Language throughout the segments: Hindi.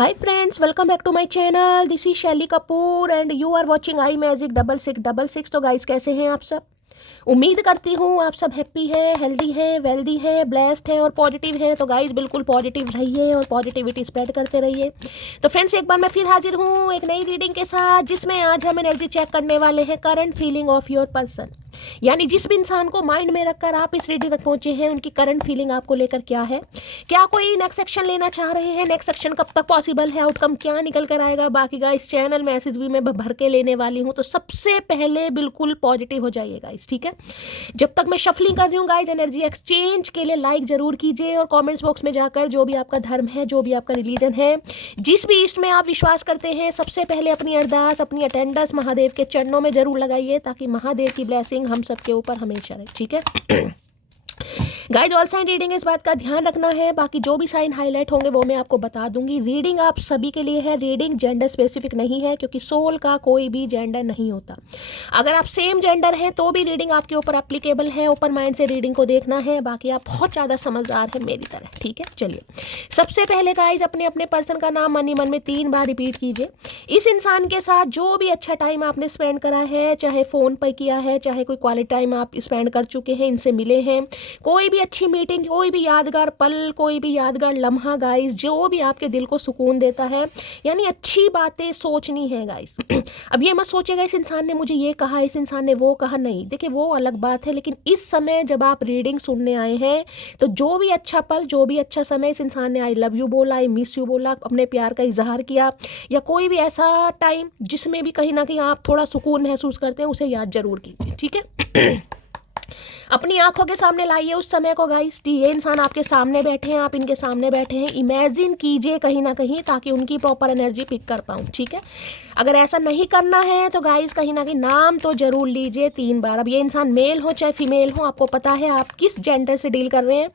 Hi friends, welcome back to my channel. This is Shelly Kapoor and you are watching I magic 6666। तो गाइस कैसे हैं आप सब? उम्मीद करती हूँ आप सब हैप्पी हैं, हेल्दी हैं, वेल्दी हैं, ब्लेस्ड हैं और पॉजिटिव हैं। तो गाइस बिल्कुल पॉजिटिव रहिए और पॉजिटिविटी स्प्रेड करते रहिए। तो फ्रेंड्स एक बार मैं फिर हाजिर हूँ एक नई रीडिंग के साथ, जिसमें आज हम एनर्जी चेक करने वाले हैं current feeling of your person. यानी जिस भी इंसान को माइंड में रखकर आप इस रीडिंग तक पहुंचे हैं, उनकी करंट फीलिंग आपको लेकर क्या है, क्या कोई नेक्स्ट एक्शन लेना चाह रहे हैं, नेक्स्ट एक्शन कब तक पॉसिबल है, आउटकम क्या निकल कर आएगा। बाकी गाइस चैनल मैसेज भी मैं भर के लेने वाली हूँ, तो सबसे पहले बिल्कुल पॉजिटिव हो जाइए गाइस, ठीक है। जब तक मैं शफलिंग कर रही हूँ गाइस, एनर्जी एक्सचेंज के लिए लाइक जरूर कीजिए और कमेंट्स बॉक्स में जाकर जो भी आपका धर्म है, जो भी आपका रिलीजन है, जिस भी ईस्ट में आप विश्वास करते हैं, सबसे पहले अपनी अरदास, अपनी अटेंडेंस महादेव के चरणों में जरूर लगाइए, ताकि महादेव की ब्लेसिंग हम सबके ऊपर हमेशा रहे, ठीक है। गाइस ऑल साइन रीडिंग इस बात का ध्यान रखना है, बाकी जो भी साइन हाईलाइट होंगे वो मैं आपको बता दूंगी। रीडिंग आप सभी के लिए है, रीडिंग जेंडर स्पेसिफिक नहीं है, क्योंकि सोल का कोई भी जेंडर नहीं होता। अगर आप सेम जेंडर हैं तो भी रीडिंग आपके ऊपर एप्लीकेबल है। ओपन माइंड से रीडिंग को देखना है, बाकी आप बहुत ज़्यादा समझदार हैं मेरी तरह, ठीक है। चलिए सबसे पहले गाइस अपने अपने पर्सन का नाम मन ही मन में 3 बार रिपीट कीजिए। इस इंसान के साथ जो भी अच्छा टाइम आपने स्पेंड करा है, चाहे फ़ोन पर किया है, चाहे कोई क्वालिटी टाइम आप स्पेंड कर चुके हैं, इनसे मिले हैं, कोई भी अच्छी मीटिंग, कोई भी यादगार पल, कोई भी यादगार लम्हा गाइस, जो भी आपके दिल को सुकून देता है, यानी अच्छी बातें सोचनी है गाइस। अब ये मत सोचिएगा इस इंसान ने मुझे ये कहा, इस इंसान ने वो कहा, नहीं। देखिए वो अलग बात है, लेकिन इस समय जब आप रीडिंग सुनने आए हैं, तो जो भी अच्छा पल, जो भी अच्छा समय इस इंसान ने आई लव यू बोला, आई मिस यू बोला, अपने प्यार का इजहार किया, या कोई भी ऐसा टाइम जिसमें भी कहीं ना कहीं आप थोड़ा सुकून महसूस करते हैं, उसे याद जरूर कीजिए, ठीक है। अपनी आंखों के सामने लाइए उस समय को गाइस। ये इंसान आपके सामने बैठे हैं, आप इनके सामने बैठे हैं, इमेजिन कीजिए कहीं ना कहीं, ताकि उनकी प्रॉपर एनर्जी पिक कर पाऊँ, ठीक है। अगर ऐसा नहीं करना है तो गाइस कहीं ना कहीं नाम तो जरूर लीजिए 3 बार। अब ये इंसान मेल हो चाहे फीमेल हो, आपको पता है आप किस जेंडर से डील कर रहे हैं,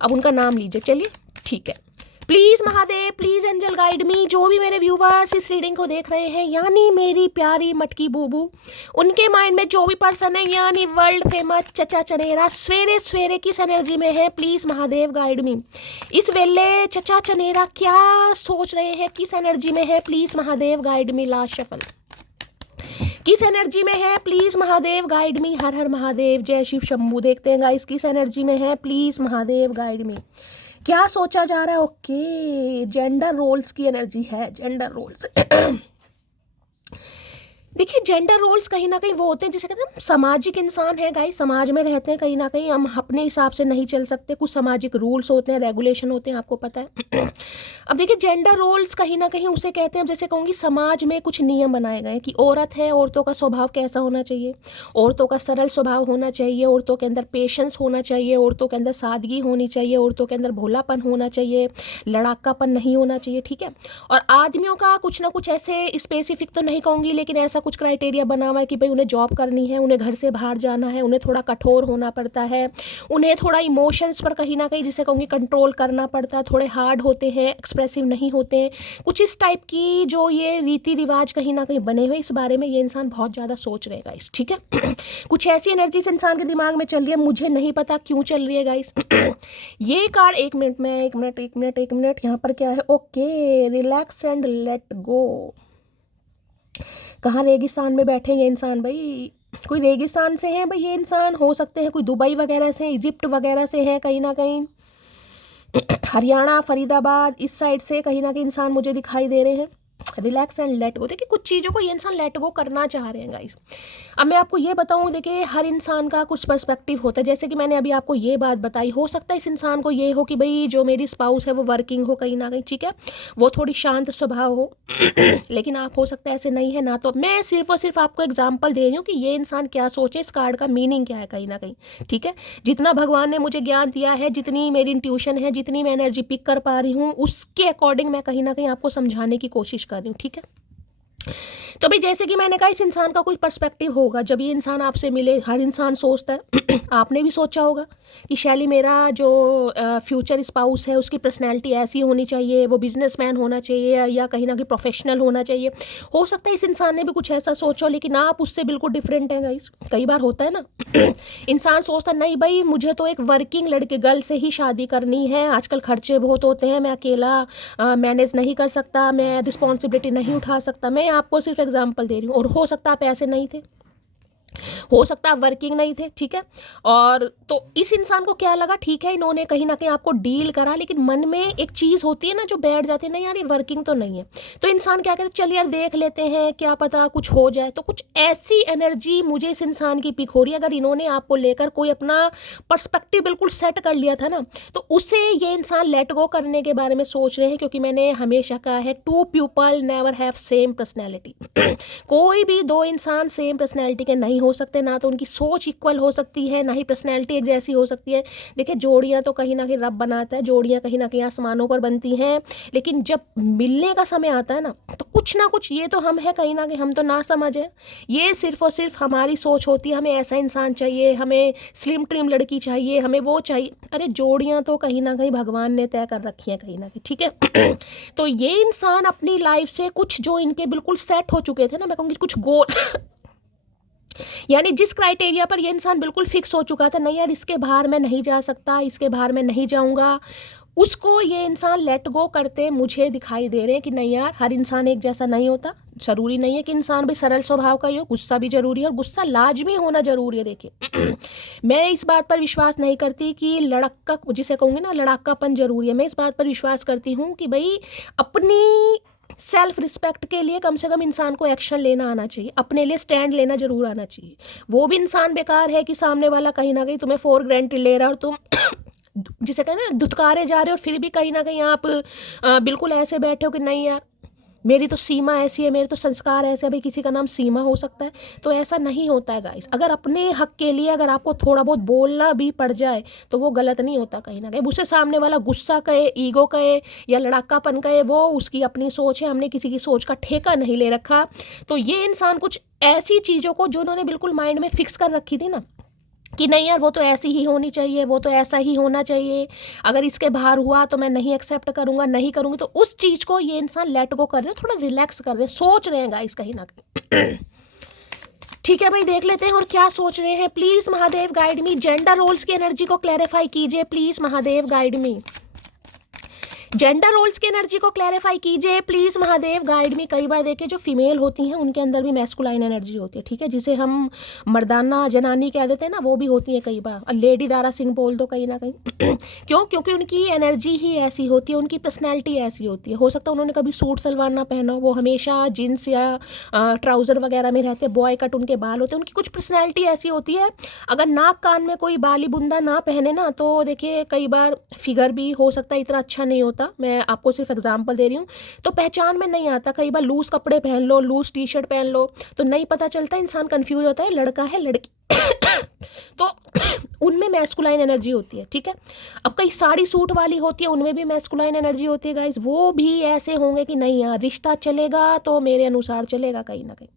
अब उनका नाम लीजिए। चलिए ठीक है। Please Mahadev, please angel guide me, जो भी मेरे व्यूवर्स इस रीडिंग को देख रहे हैं, यानी मेरी प्यारी मटकी बूबू, उनके माइंड में जो भी पर्सन है, यानी वर्ल्ड फेमस चचा चनेरा सवेरे सवेरे किस एनर्जी में है, प्लीज़ महादेव गाइड मी। इस वेले चचा चनेरा क्या सोच रहे हैं, किस एनर्जी में है, please Mahadev guide me. Last shuffle किस एनर्जी में है, प्लीज़ महादेव गाइड मी। हर हर महादेव, जय शिव शंभू। देखते हैं गाइस किस एनर्जी में है, प्लीज़ महादेव गाइड मी। क्या सोचा जा रहा है? ओके, जेंडर रोल्स की एनर्जी है, जेंडर रोल्स। देखिए जेंडर रोल्स कहीं ना कहीं वो होते हैं जिसे कहते हैं सामाजिक इंसान है गाइस, समाज में रहते हैं, कहीं ना कहीं हम अपने हिसाब से नहीं चल सकते, कुछ सामाजिक रूल्स होते हैं, रेगुलेशन होते हैं, आपको पता है। अब देखिए जेंडर रोल्स कहीं ना कहीं उसे कहते हैं, जैसे कहूँगी समाज में कुछ नियम बनाए गए कि औरत है, औरतों का स्वभाव कैसा होना चाहिए, औरतों का सरल स्वभाव होना चाहिए, औरतों के अंदर पेशेंस होना चाहिए, औरतों के अंदर सादगी होनी चाहिए, औरतों के अंदर भोलापन होना चाहिए, लड़ाकापन नहीं होना चाहिए, ठीक है। और आदमियों का कुछ ना कुछ ऐसे स्पेसिफिक तो नहीं कहूँगी, लेकिन ऐसा कुछ क्राइटेरिया बना हुआ है कि भाई उन्हें जॉब करनी है, उन्हें घर से बाहर जाना है, उन्हें थोड़ा कठोर होना पड़ता है, उन्हें थोड़ा इमोशंस पर कहीं ना कहीं जिसे कहूँगी कंट्रोल करना पड़ता है, थोड़े हार्ड होते हैं, एक्सप्रेसिव नहीं होते हैं, कुछ इस टाइप की जो ये रीति रिवाज कहीं ना कहीं बने हुए, इस बारे में ये इंसान बहुत ज़्यादा सोच रहे गाइस, ठीक है। कुछ ऐसी एनर्जी इस इंसान के दिमाग में चल रही है, मुझे नहीं पता क्यों चल रही है गाइस। ये कार्ड एक मिनट यहाँ पर क्या है? Okay, relax and let go. कहाँ रेगिस्तान में बैठे ये इंसान भाई? कोई रेगिस्तान से हैं भाई ये इंसान, हो सकते हैं कोई दुबई वगैरह से, इजिप्ट वगैरह से हैं, कहीं ना कहीं हरियाणा, फरीदाबाद, इस साइड से कहीं ना कहीं इंसान मुझे दिखाई दे रहे हैं। Relax and let go. देखिए कुछ चीज़ों को ये इंसान लेट गो करना चाह रहे हैं गाइस। अब मैं आपको ये बताऊं, देखिए हर इंसान का कुछ पर्सपेक्टिव होता है, जैसे कि मैंने अभी आपको ये बात बताई, हो सकता है इस इंसान को ये हो कि भाई जो मेरी स्पाउस है वो वर्किंग हो कहीं ना कहीं, ठीक है, वो थोड़ी शांत स्वभाव हो। लेकिन आप हो सकता है ऐसे नहीं है ना, तो मैं सिर्फ और सिर्फ आपको एग्जाम्पल दे रही हूँ कि ये इंसान क्या सोचे, इस कार्ड का मीनिंग क्या है कहीं ना कहीं, ठीक है। जितना भगवान ने मुझे ज्ञान दिया है, जितनी मेरी इंट्यूशन है, जितनी मैं एनर्जी पिक कर पा रही हूँ, उसके अकॉर्डिंग मैं कहीं ना कहीं आपको समझाने की कोशिश कर रही हूँ, ठीक है। तो भाई जैसे कि मैंने कहा, इस इंसान का कुछ पर्सपेक्टिव होगा जब ये इंसान आपसे मिले। हर इंसान सोचता है आपने भी सोचा होगा कि शैली मेरा जो फ्यूचर स्पाउस है उसकी पर्सनैलिटी ऐसी होनी चाहिए, वो बिजनेसमैन होना चाहिए या कहीं ना कहीं प्रोफेशनल होना चाहिए। हो सकता है इस इंसान ने भी कुछ ऐसा सोचा हो, लेकिन आप उससे बिल्कुल डिफरेंट हैं गाइस। कई बार होता है ना इंसान सोचता नहीं भाई मुझे तो एक वर्किंग लड़के गर्ल से ही शादी करनी है, आजकल खर्चे बहुत होते हैं, मैं अकेला मैनेज नहीं कर सकता, मैं रिस्पॉन्सिबिलिटी नहीं उठा सकता। मैं आपको सिर्फ एग्जांपल दे रही हूँ। और हो सकता आप ऐसे नहीं थे, हो सकता है वर्किंग नहीं थे, ठीक है। और तो इस इंसान को क्या लगा, ठीक है इन्होंने कहीं ना कहीं आपको डील करा, लेकिन मन में एक चीज़ होती है ना जो बैठ जाती है, नहीं यार ये वर्किंग तो नहीं है। तो इंसान क्या कहता है, चल यार देख लेते हैं, क्या पता कुछ हो जाए। तो कुछ ऐसी एनर्जी मुझे इस इंसान की पिक हो रही है। अगर इन्होंने आपको लेकर कोई अपना पर्सपेक्टिव बिल्कुल सेट कर लिया था ना, तो उसे ये इंसान लेट गो करने के बारे में सोच रहे हैं। क्योंकि मैंने हमेशा कहा है, two people never have same personality कोई भी दो इंसान सेम पर्सनैलिटी के नहीं हो सकते, ना तो उनकी सोच इक्वल हो सकती है, ना ही पर्सनैलिटी एक जैसी हो सकती है। देखिए जोड़ियाँ तो कहीं ना कहीं रब बनाता है, जोड़ियाँ कहीं ना कहीं आसमानों पर बनती हैं, लेकिन जब मिलने का समय आता है ना, तो कुछ ना कुछ ये तो हम है कहीं ना कहीं, हम तो ना समझें, ये सिर्फ और सिर्फ हमारी सोच होती है। हमें ऐसा इंसान चाहिए, हमें स्लिम ट्रिम लड़की चाहिए, हमें वो चाहिए। अरे जोड़ियाँ तो कहीं ना कहीं भगवान ने तय कर रखी हैं कहीं ना कहीं, ठीक है। तो ये इंसान अपनी लाइफ से कुछ जो इनके बिल्कुल सेट हो चुके थे ना, मैं कहूँगी कुछ गोल यानी जिस क्राइटेरिया पर ये इंसान बिल्कुल फिक्स हो चुका था, नहीं यार इसके बाहर मैं नहीं जा सकता, इसके बाहर मैं नहीं जाऊंगा, उसको ये इंसान लेट गो करते मुझे दिखाई दे रहे हैं कि नहीं यार हर इंसान एक जैसा नहीं होता। ज़रूरी नहीं है कि इंसान भी सरल स्वभाव का ही हो, गुस्सा भी जरूरी है और गुस्सा लाजमी होना जरूरी है। देखिए मैं इस बात पर विश्वास नहीं करती कि लड़का, जिसे कहूँगी ना लड़ाकापन जरूरी है। मैं इस बात पर विश्वास करती हूँ कि भाई अपनी सेल्फ रिस्पेक्ट के लिए कम से कम इंसान को एक्शन लेना आना चाहिए, अपने लिए स्टैंड लेना जरूर आना चाहिए। वो भी इंसान बेकार है कि सामने वाला कहीं ना कहीं तुम्हें फॉर ग्रांटेड ले रहा है और तुम जिसे कहते हैं ना धुतकारे जा रहे हो, और फिर भी कहीं ना कहीं आप बिल्कुल ऐसे बैठे हो कि नहीं यार मेरी तो सीमा ऐसी है, मेरे तो संस्कार ऐसे है। भाई किसी का नाम सीमा हो सकता है? तो ऐसा नहीं होता है गाइस। अगर अपने हक के लिए अगर आपको थोड़ा बहुत बोलना भी पड़ जाए तो वो गलत नहीं होता कहीं ना कहीं। उससे सामने वाला गुस्सा कहे, ईगो कहे या लड़ाकापन कहे, वो उसकी अपनी सोच है, हमने किसी की सोच का ठेका नहीं ले रखा। तो ये इंसान कुछ ऐसी चीज़ों को जो उन्होंने बिल्कुल माइंड में फिक्स कर रखी थी ना कि नहीं यार वो तो ऐसी ही होनी चाहिए, वो तो ऐसा ही होना चाहिए, अगर इसके बाहर हुआ तो मैं नहीं एक्सेप्ट करूंगा, नहीं करूंगी, तो उस चीज़ को ये इंसान लेट गो कर रहे हैं, थोड़ा रिलैक्स कर रहे हैं, सोच रहे हैं गाइस कहीं ना कहीं। ठीक है भाई देख लेते हैं और क्या सोच रहे हैं। Please Mahadev guide me, gender roles की एनर्जी को क्लैरिफाई कीजिए please Mahadev guide me. Gender roles की एनर्जी को क्लैरिफाई कीजिए प्लीज़ महादेव गाइड में। कई बार देखिए जो फीमेल होती हैं उनके अंदर भी मैस्कुलाइन एनर्जी होती है, ठीक है, जिसे हम मर्दाना जनानी कह देते हैं ना, वो भी होती है कई बार। और लेडी दारा सिंह बोल दो कहीं ना कहीं क्यों? क्योंकि उनकी एनर्जी ही ऐसी होती है, उनकी पर्सनैलिटी ऐसी होती है। हो सकता है उन्होंने कभी सूट सलवार ना पहना हो, वो हमेशा जीन्स या ट्राउज़र वगैरह में रहते हैं, बॉय कट उनके बाल होते हैं, उनकी कुछ पर्सनैलिटी ऐसी होती है। अगर नाक कान में कोई बाली बुंदा ना पहने ना, तो देखिए कई बार फिगर भी हो सकता है इतना अच्छा नहीं होता। मैं आपको सिर्फ एग्जांपल दे रही हूँ। तो पहचान में नहीं आता, कई बार लूज कपड़े पहन लो, लूज टी शर्ट पहन लो तो नहीं पता चलता, इंसान कंफ्यूज होता है लड़का है लड़की तो उनमें मैस्कुलाइन एनर्जी होती है, ठीक है। अब कई साड़ी सूट वाली होती है, उनमें भी मैस्कुलाइन एनर्जी होती है गाइस। वो भी ऐसे होंगे कि नहीं यार रिश्ता चलेगा तो मेरे अनुसार चलेगा कहीं ना कहीं।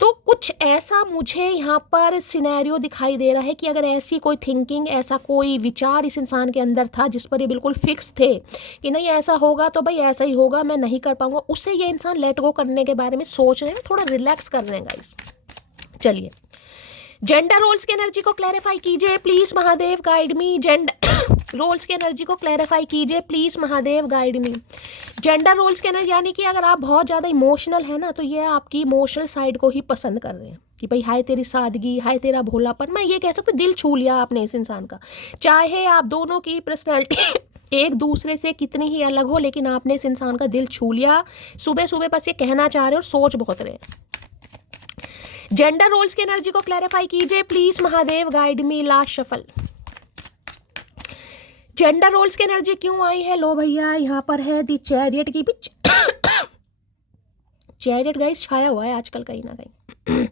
तो कुछ ऐसा मुझे यहाँ पर सिनेरियो दिखाई दे रहा है कि अगर ऐसी कोई थिंकिंग, ऐसा कोई विचार इस इंसान के अंदर था जिस पर ये बिल्कुल फिक्स थे कि नहीं ऐसा होगा तो भाई ऐसा ही होगा, मैं नहीं कर पाऊंगा, उससे ये इंसान लेट गो करने के बारे में सोच रहे हैं, थोड़ा रिलैक्स कर रहे हैं गाइस। चलिए जेंडर रोल्स की एनर्जी को क्लैरिफाई कीजिए please Mahadev guide me. Gender roles की एनर्जी को क्लैरिफाई कीजिए please Mahadev guide me. Gender roles की एनर्जी यानी कि अगर आप बहुत ज़्यादा इमोशनल है ना, तो ये आपकी इमोशनल साइड को ही पसंद कर रहे हैं कि भाई हाय तेरी सादगी, हाय तेरा भोलापन। मैं ये कह सकती हूँ दिल छू लिया आपने इस इंसान का। चाहे आप दोनों की पर्सनैलिटी एक दूसरे से कितनी ही अलग हो, लेकिन आपने इस इंसान का दिल छू लिया। सुबह सुबह बस ये कहना चाह रहे हो और सोच बहुत रहे हैं। जेंडर रोल्स की एनर्जी को क्लैरिफाई कीजिए please Mahadev guide me. Last shuffle. Gender roles की एनर्जी क्यों आई है? लो भैया यहाँ पर है दी चैरियट की भी चैरियट गाइस छाया हुआ है आजकल कहीं ना कहीं।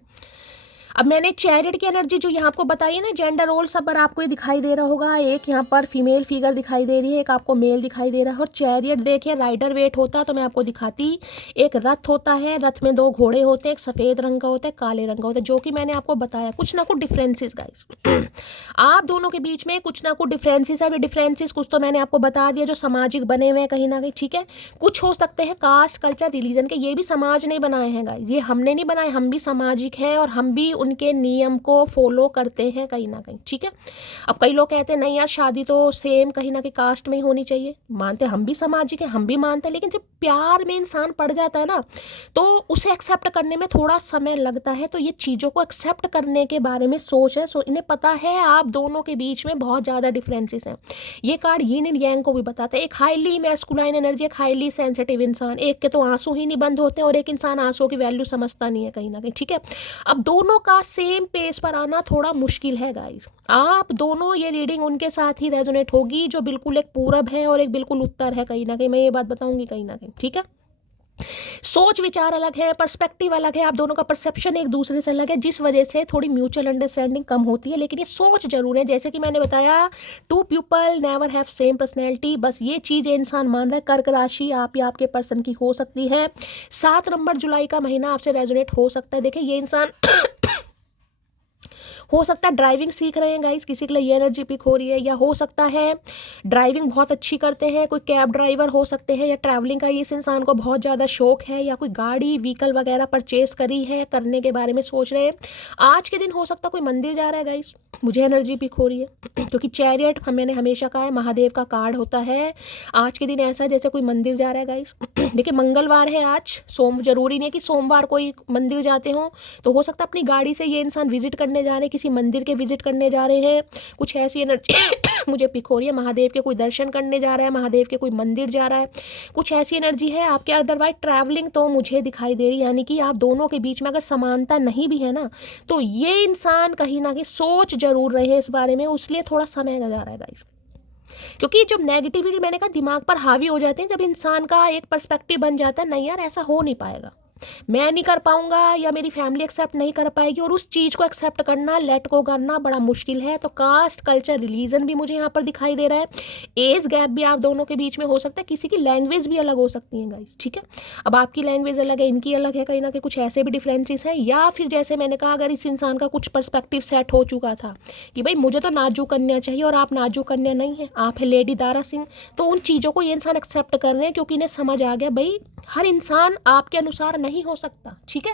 अब मैंने चैरियट की एनर्जी जो यहाँ आपको बताई है ना, जेंडर रोल सब पर आपको ये दिखाई दे रहा होगा। एक यहाँ पर फीमेल फिगर दिखाई दे रही है, एक आपको मेल दिखाई दे रहा है। और चैरियट देखिए राइडर वेट होता है, तो मैं आपको दिखाती, एक रथ होता है, रथ में 2 घोड़े होते हैं, एक सफ़ेद रंग का होता है, काले रंग का होता है, जो कि मैंने आपको बताया कुछ ना कुछ डिफरेंसेस गाइस। आप दोनों के बीच में कुछ ना कुछ डिफरेंसेस है। वे डिफरेंसेस कुछ तो मैंने आपको बता दिया जो सामाजिक बने हुए हैं कहीं ना कहीं, ठीक है। कुछ हो सकते हैं कास्ट, कल्चर, रिलीजन के, ये भी समाज ने बनाए हैं गाइस, ये हमने नहीं बनाए, हम भी सामाजिक हैं और हम भी उनके नियम को फॉलो करते हैं कहीं ना कहीं, ठीक है। अब कई लोग कहते हैं नहीं यार शादी तो सेम कहीं ना कहीं कास्ट में ही होनी चाहिए, मानते हम भी सामाजिक हैं, हम भी मानते हैं, लेकिन जब प्यार में इंसान पड़ जाता है ना तो उसे एक्सेप्ट करने में थोड़ा समय लगता है। तो ये चीज़ों को एक्सेप्ट करने के बारे में सोच है। सो इन्हें पता है आप दोनों के बीच में बहुत ज़्यादा डिफरेंसेस हैं। ये कार्ड यिन एंड यांग को भी बताता है। एक हाईली मैस्कुलाइन एनर्जी, एक हाईली सेंसिटिव इंसान, एक के तो आंसू ही नहीं बंद होते और एक इंसान आंसू की वैल्यू समझता नहीं है कहीं ना कहीं, ठीक है। अब दोनों का सेम पेज पर आना थोड़ा मुश्किल है गाइस। आप दोनों, ये रीडिंग उनके साथ ही रेजोनेट होगी जो बिल्कुल एक पूरब है और एक बिल्कुल उत्तर है कहीं ना कहीं, मैं ये बात बताऊंगी कहीं ना कहीं, ठीक है। सोच विचार अलग है, पर्सपेक्टिव अलग है, आप दोनों का परसेप्शन एक दूसरे से अलग है, जिस वजह से थोड़ी म्यूचुअल अंडरस्टैंडिंग कम होती है। लेकिन ये सोच जरूर है, जैसे कि मैंने बताया 2 people never have same personality, बस ये चीज़ इंसान मान रहा है। कर्क राशि आप या आपके पर्सन की हो सकती है। 7 नंबर जुलाई का महीना आपसे रेजोनेट हो सकता है। देखिए ये इंसान हो सकता है ड्राइविंग सीख रहे हैं गाइस, किसी के लिए ये एनर्जी पिक हो रही है, या हो सकता है ड्राइविंग बहुत अच्छी करते हैं, कोई कैब ड्राइवर हो सकते हैं, या ट्रैवलिंग का इस इंसान को बहुत ज़्यादा शौक है, या कोई गाड़ी व्हीकल वगैरह परचेज करी है, करने के बारे में सोच रहे हैं। आज के दिन हो सकता है कोई मंदिर जा रहा है गाइस, मुझे एनर्जी पिक हो रही है क्योंकि चैरियट मैंने हमेशा कहा है महादेव का कार्ड होता है। आज के दिन ऐसा है जैसे कोई मंदिर जा रहा है गाइस। देखिए मंगलवार है आज, जरूरी नहीं है कि सोमवार कोई मंदिर जाते हो, तो हो सकता है अपनी गाड़ी से ये इंसान विजिट करने जा रहे हैं, किसी मंदिर के विजिट करने जा रहे हैं, कुछ ऐसी एनर्जी मुझे पिक हो रही है। महादेव के कोई दर्शन करने जा रहा है, महादेव के कोई मंदिर जा रहा है, कुछ ऐसी एनर्जी है आपके। अदरवाइज ट्रैवलिंग तो मुझे दिखाई दे रही है, यानी कि आप दोनों के बीच में अगर समानता नहीं भी है ना, तो ये इंसान कहीं ना कहीं सोच जरूर रहे हैं इस बारे में, उसलिए थोड़ा समय लगा रहा है गाइस। क्योंकि जब नेगेटिविटी मैंने कहा दिमाग पर हावी हो जाते हैं, जब इंसान का एक पर्सपेक्टिव बन जाता है नहीं यार ऐसा हो नहीं पाएगा, मैं नहीं कर पाऊंगा, या मेरी फैमिली एक्सेप्ट नहीं कर पाएगी, और उस चीज़ को एक्सेप्ट करना, लेट को करना बड़ा मुश्किल है। तो कास्ट, कल्चर, रिलीजन भी मुझे यहाँ पर दिखाई दे रहा है। एज गैप भी आप दोनों के बीच में हो सकता है, किसी की लैंग्वेज भी अलग हो सकती है गाइस, ठीक है। अब आपकी लैंग्वेज अलग है, इनकी अलग है, कहीं ना कहीं कुछ ऐसे भी डिफरेंसेस हैं। या फिर जैसे मैंने कहा अगर इस इंसान का कुछ पर्सपेक्टिव सेट हो चुका था कि भाई मुझे तो नाजुक कन्या चाहिए और आप नाजुक कन्या नहीं है, आप है लेडी दारा सिंह, तो उन चीज़ों को ये इंसान एक्सेप्ट कर रहे हैं क्योंकि इन्हें समझ आ गया भाई हर इंसान आपके अनुसार नहीं हो सकता, ठीक है।